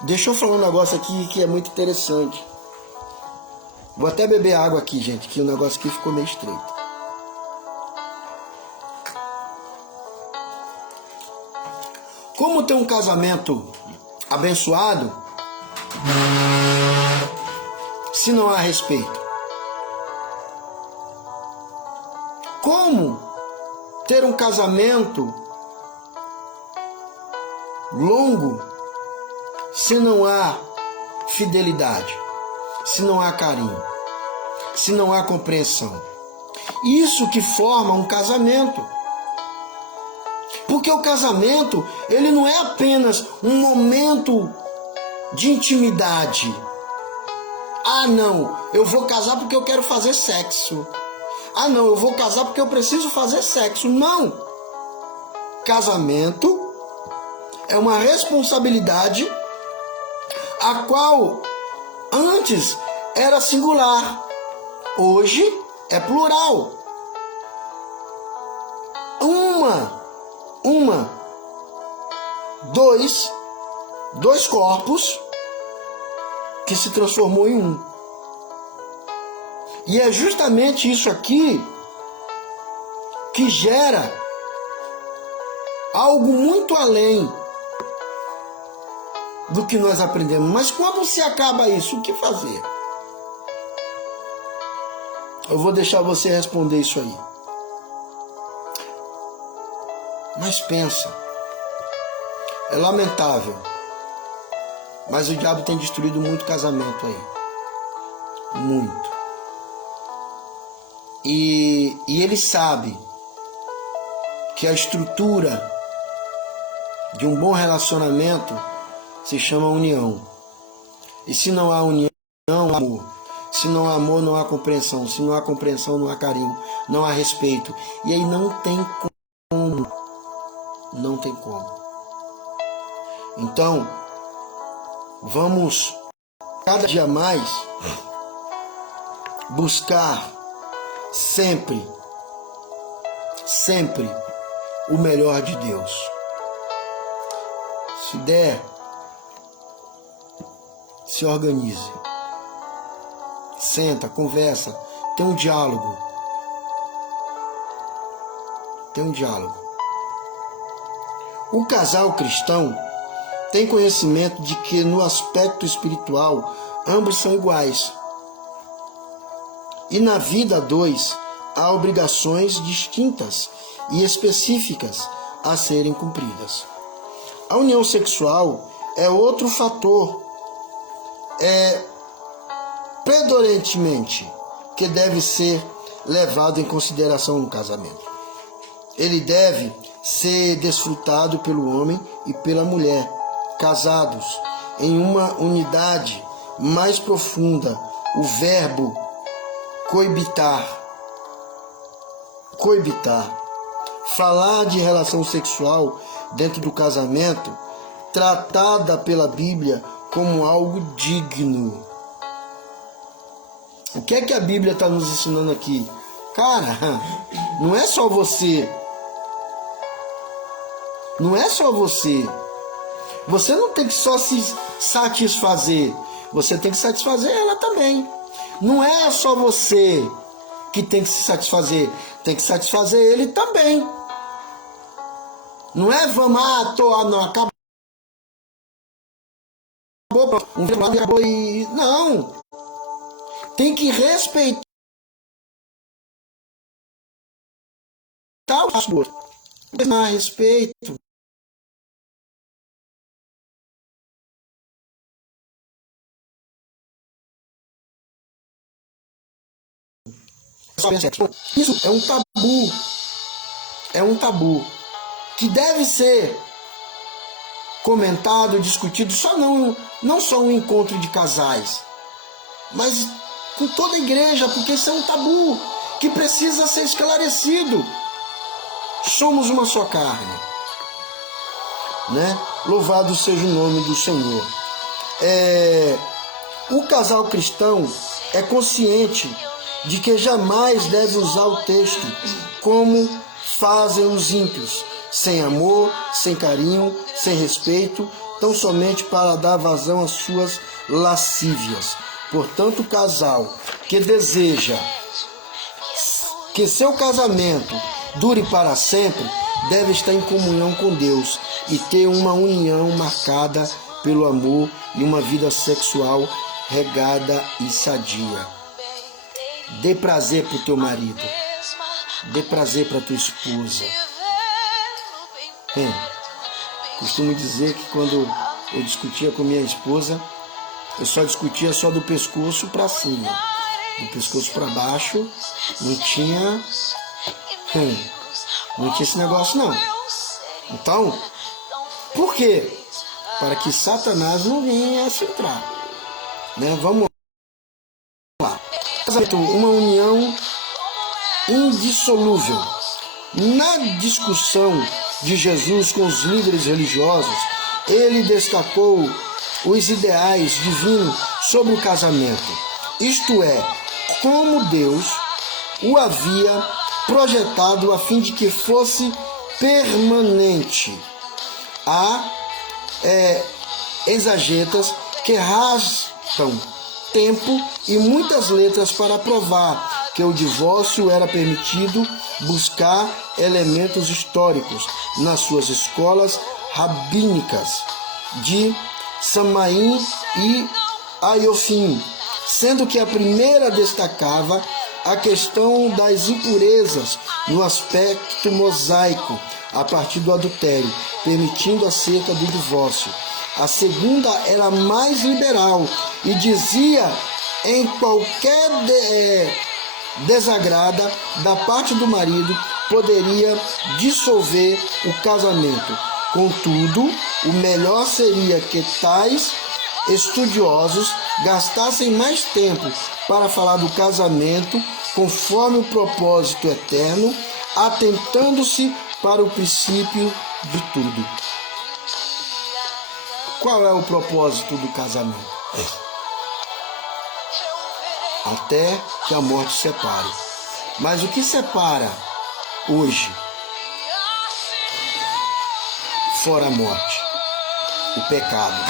Deixa eu falar um negócio aqui que é muito interessante. Vou até beber água aqui, gente, que o negócio aqui ficou meio estreito. Como ter um casamento abençoado se não há respeito? Como ter um casamento longo se não há fidelidade, se não há carinho, se não há compreensão? Isso que forma um casamento. Porque o casamento, ele não é apenas um momento de intimidade. Ah, não, eu vou casar porque eu quero fazer sexo. Ah, não, eu vou casar porque eu preciso fazer sexo. Não! Casamento é uma responsabilidade a qual antes era singular, hoje é plural. Dois corpos que se transformou em um. E é justamente isso aqui que gera algo muito além do que nós aprendemos. Mas quando se acaba isso, o que fazer? Eu vou deixar você responder isso aí. Mas pensa, é lamentável, mas o diabo tem destruído muito casamento aí. Muito. E ele sabe que a estrutura de um bom relacionamento se chama união. E se não há união, não há amor. Se não há amor, não há compreensão. Se não há compreensão, não há carinho, não há respeito. E aí não tem como. Não tem como. Então, vamos cada dia mais buscar sempre o melhor de Deus. Se der, se organize. Senta, conversa, tem um diálogo. O casal cristão tem conhecimento de que no aspecto espiritual ambos são iguais. E na vida a dois há obrigações distintas e específicas a serem cumpridas. A união sexual é outro fator predominantemente que deve ser levado em consideração no casamento. Ele deve ser desfrutado pelo homem e pela mulher, casados em uma unidade mais profunda. O verbo coibitar, falar de relação sexual dentro do casamento, tratada pela Bíblia como algo digno. O que é que a Bíblia está nos ensinando aqui? Cara, não é só você. Você não tem que só se satisfazer. Você tem que satisfazer ela também. Não é só você que tem que se satisfazer. Tem que satisfazer ele também. Não é acabou. Não. Tem que respeitar o outro. Respeito. Isso é um tabu que deve ser comentado, discutido, não só um encontro de casais, mas com toda a igreja, porque isso é um tabu que precisa ser esclarecido. Somos uma só carne, né? Louvado seja o nome do Senhor. O casal cristão é consciente de que jamais deve usar o texto como fazem os ímpios, sem amor, sem carinho, sem respeito, tão somente para dar vazão às suas lascívias. Portanto, o casal que deseja que seu casamento dure para sempre deve estar em comunhão com Deus e ter uma união marcada pelo amor e uma vida sexual regada e sadia. Dê prazer para o teu marido. Dê prazer para a tua esposa. Costumo dizer que quando eu discutia com minha esposa, eu só discutia só do pescoço para cima. Do pescoço para baixo não tinha esse negócio não. Então, por quê? Para que Satanás não venha a se entrar. Né? Vamos uma união indissolúvel. Na discussão de Jesus com os líderes religiosos, ele destacou os ideais divinos sobre o casamento, isto é, como Deus o havia projetado a fim de que fosse permanente. Há exagetas que rastam tempo e muitas letras para provar que o divórcio era permitido, buscar elementos históricos nas suas escolas rabínicas de Samaim e Aiofim, sendo que a primeira destacava a questão das impurezas no aspecto mosaico a partir do adultério, permitindo acerca do divórcio. A segunda era mais liberal e dizia em qualquer desagrada da parte do marido poderia dissolver o casamento. Contudo, o melhor seria que tais estudiosos gastassem mais tempo para falar do casamento conforme o propósito eterno, atentando-se para o princípio de tudo. Qual é o propósito do casamento? Até que a morte separe. Mas o que separa hoje, fora a morte? O pecado,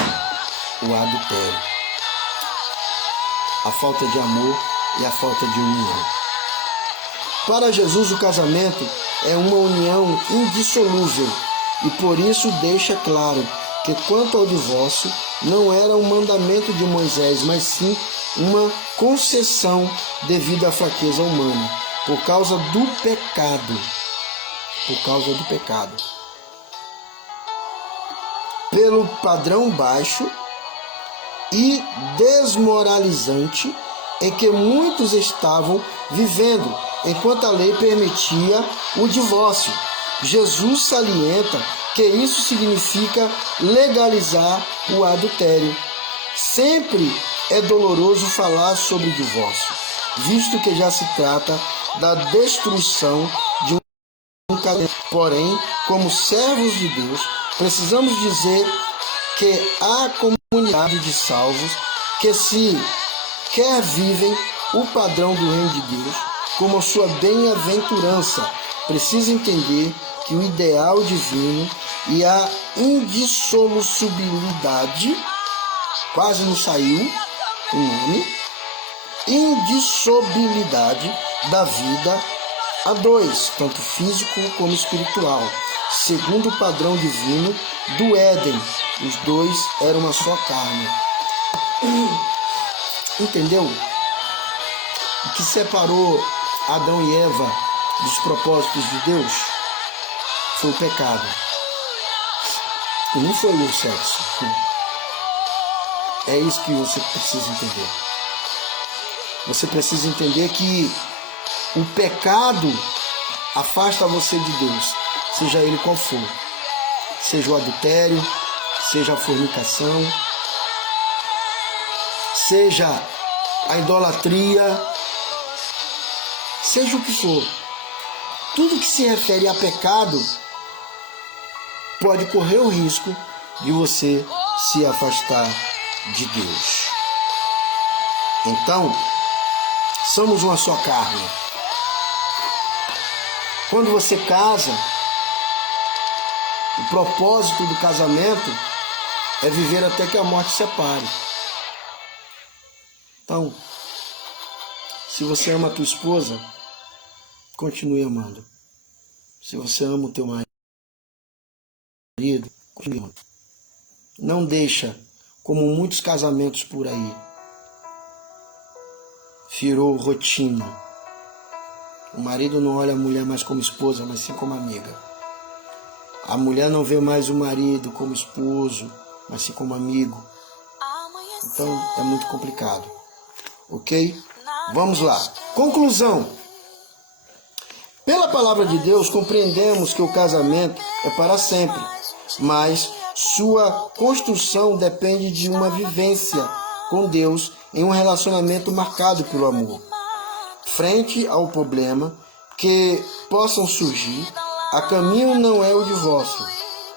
o adultério, a falta de amor e a falta de união. Para Jesus, o casamento é uma união indissolúvel e por isso deixa claro que quanto ao divórcio não era um mandamento de Moisés, mas sim uma concessão devido à fraqueza humana, por causa do pecado. Pelo padrão baixo e desmoralizante em que muitos estavam vivendo, enquanto a lei permitia o divórcio. Jesus salienta que isso significa legalizar o adultério. Sempre é doloroso falar sobre o divórcio, visto que já se trata da destruição de um casamento. Porém, como servos de Deus, precisamos dizer que há comunidade de salvos que sequer vivem o padrão do reino de Deus como a sua bem-aventurança. Precisa entender que o ideal divino e a indissolubilidade, quase não saiu o nome, indissolubilidade da vida a dois, tanto físico como espiritual, segundo o padrão divino do Éden. Os dois eram uma só carne. Entendeu? O que separou Adão e Eva dos propósitos de Deus foi o pecado. E não foi o sexo. É isso que você precisa entender. Você precisa entender que o pecado afasta você de Deus, seja ele qual for. Seja o adultério, seja a fornicação, seja a idolatria, seja o que for. Tudo que se refere a pecado pode correr o risco de você se afastar de Deus. Então, somos uma só carne. Quando você casa, o propósito do casamento é viver até que a morte separe. Então, se você ama a tua esposa, continue amando. Se você ama o teu marido, continue amando. Não deixa, como muitos casamentos por aí, virou rotina. O marido não olha a mulher mais como esposa, mas sim como amiga. A mulher não vê mais o marido como esposo, mas sim como amigo. Então é muito complicado. Ok? Vamos lá. Conclusão. Pela palavra de Deus, compreendemos que o casamento é para sempre, mas sua construção depende de uma vivência com Deus em um relacionamento marcado pelo amor. frente ao problema que possam surgir, a caminho não é o divórcio.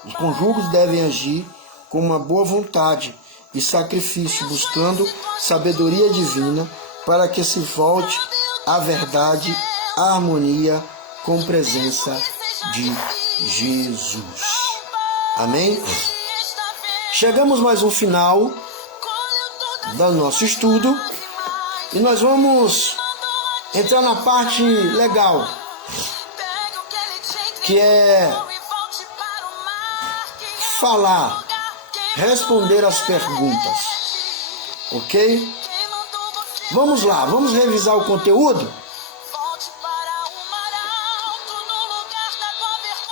Os cônjuges devem agir com uma boa vontade e sacrifício, buscando sabedoria divina para que se volte à verdade, à harmonia com presença de Jesus. Amém? Chegamos mais um final do nosso estudo e nós vamos entrar na parte legal, que é falar, responder as perguntas, ok? Vamos lá, vamos revisar o conteúdo?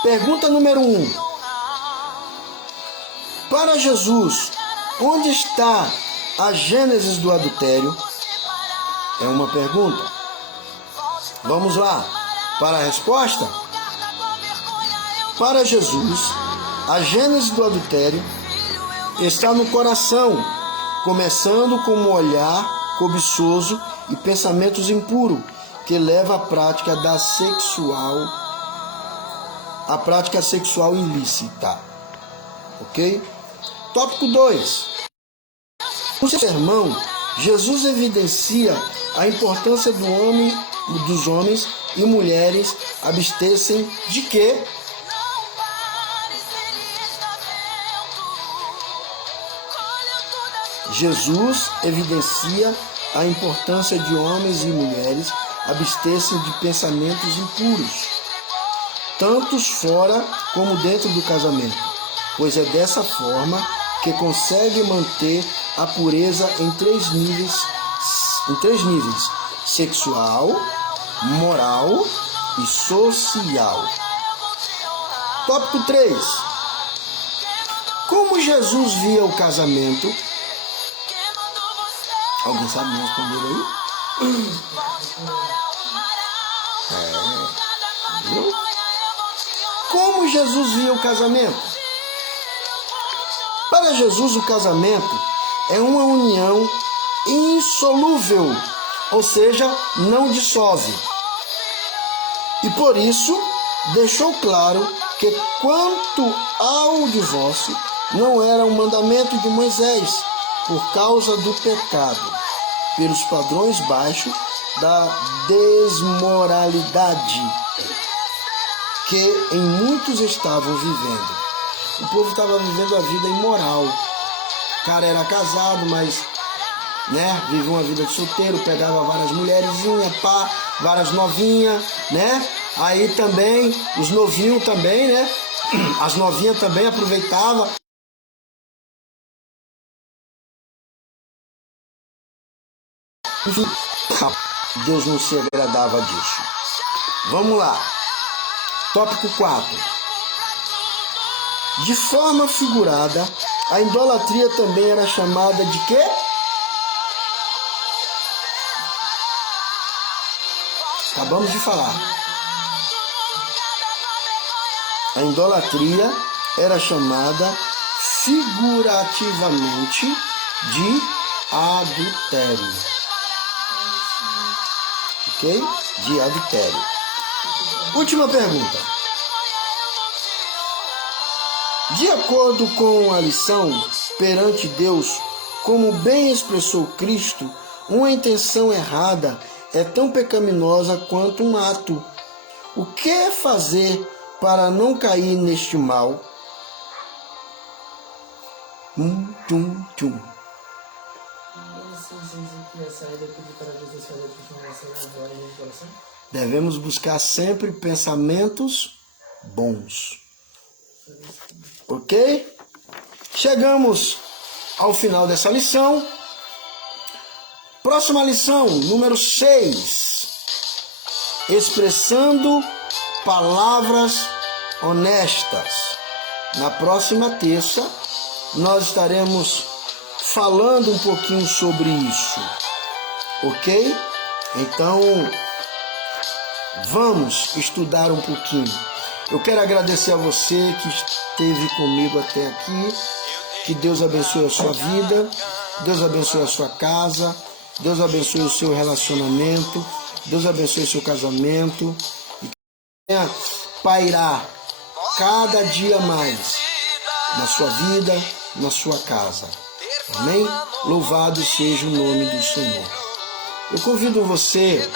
Pergunta número 1. Para Jesus, onde está a gênese do adultério? É uma pergunta. Vamos lá para a resposta? Para Jesus, a gênese do adultério está no coração, começando com um olhar cobiçoso e pensamentos impuros, que leva à prática sexual ilícita. Ok? Tópico 2. No seu sermão, Jesus evidencia a importância dos homens e mulheres abster-se de quê? Jesus evidencia a importância de homens e mulheres abster-se de pensamentos impuros, tanto fora como dentro do casamento, pois é dessa forma que consegue manter a pureza em três níveis: sexual, moral e social. Tópico 3. Como Jesus via o casamento? Alguém sabe me responder aí? Viu? Como Jesus via o casamento? Para Jesus, o casamento é uma união insolúvel, ou seja, não dissolve. E por isso, deixou claro que quanto ao divórcio, não era um mandamento de Moisés, por causa do pecado, pelos padrões baixos da desmoralidade que em muitos estavam vivendo. O povo estava vivendo a vida imoral. O cara era casado, mas vivia uma vida de solteiro, pegava várias mulherzinhas, várias novinhas, Aí também, os novinhos também, As novinhas também aproveitavam. Enfim, Deus não se agradava disso. Vamos lá. Tópico 4. De forma figurada, a idolatria também era chamada de quê? Acabamos de falar. A idolatria era chamada figurativamente de adultério. Ok? De adultério. Última pergunta. De acordo com a lição, perante Deus, como bem expressou Cristo, uma intenção errada é tão pecaminosa quanto um ato. O que fazer para não cair neste mal? Devemos buscar sempre pensamentos bons. Ok? Chegamos ao final dessa lição. Próxima lição, número 6. Expressando palavras honestas. Na próxima terça, nós estaremos falando um pouquinho sobre isso. Ok? Então, vamos estudar um pouquinho. Eu quero agradecer a você que esteve comigo até aqui. Que Deus abençoe a sua vida. Deus abençoe a sua casa. Deus abençoe o seu relacionamento. Deus abençoe seu casamento e que venha pairar cada dia mais na sua vida, na sua casa. Amém? Louvado seja o nome do Senhor. Eu convido você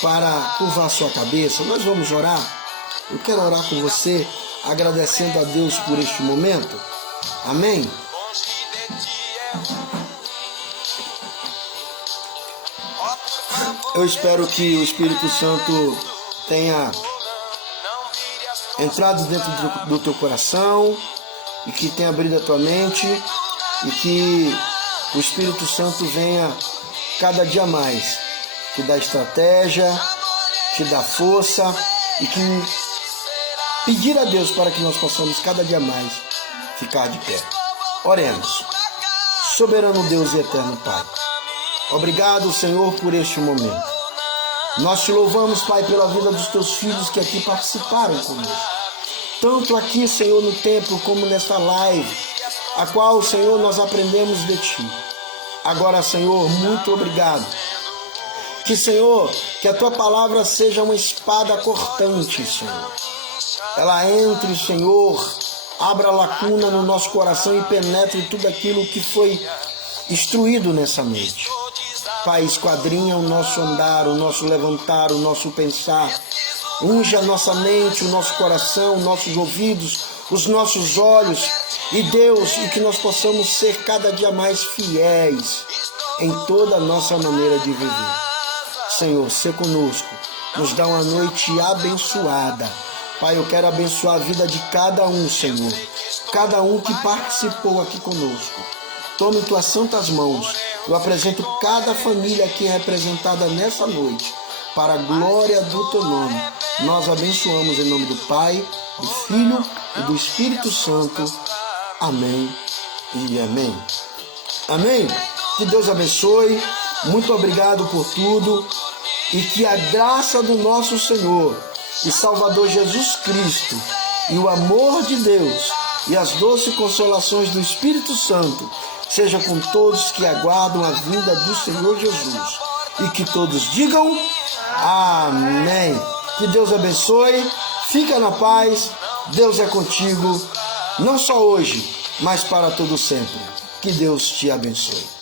para curvar sua cabeça. Nós vamos orar. Eu quero orar com você, agradecendo a Deus por este momento. Amém? Eu espero que o Espírito Santo tenha entrado dentro do teu coração e que tenha abrido a tua mente e que o Espírito Santo venha cada dia mais te dar estratégia, te dar força e que pedir a Deus para que nós possamos cada dia mais ficar de pé. Oremos. Soberano Deus e eterno Pai, obrigado, Senhor, por este momento. Nós te louvamos, Pai, pela vida dos teus filhos que aqui participaram conosco. Tanto aqui, Senhor, no templo como nesta live, a qual, Senhor, nós aprendemos de Ti. Agora, Senhor, muito obrigado. Que, Senhor, que a Tua palavra seja uma espada cortante, Senhor. Ela entre, Senhor, abra lacuna no nosso coração e penetre tudo aquilo que foi instruído nessa noite. Pai, esquadrinha o nosso andar, o nosso levantar, o nosso pensar. Unge a nossa mente, o nosso coração, nossos ouvidos, os nossos olhos. E Deus, e que nós possamos ser cada dia mais fiéis em toda a nossa maneira de viver. Senhor, se conosco, nos dá uma noite abençoada. Pai, eu quero abençoar a vida de cada um, Senhor. Cada um que participou aqui conosco. Tome em tuas santas mãos. Eu apresento cada família aqui representada nessa noite. Para a glória do teu nome. Nós abençoamos em nome do Pai, do Filho e do Espírito Santo. Amém e amém. Amém? Que Deus abençoe. Muito obrigado por tudo. E que a graça do nosso Senhor e Salvador Jesus Cristo e o amor de Deus e as doces consolações do Espírito Santo seja com todos que aguardam a vinda do Senhor Jesus. E que todos digam amém. Que Deus abençoe. Fica na paz. Deus é contigo. Não só hoje, mas para todo sempre. Que Deus te abençoe.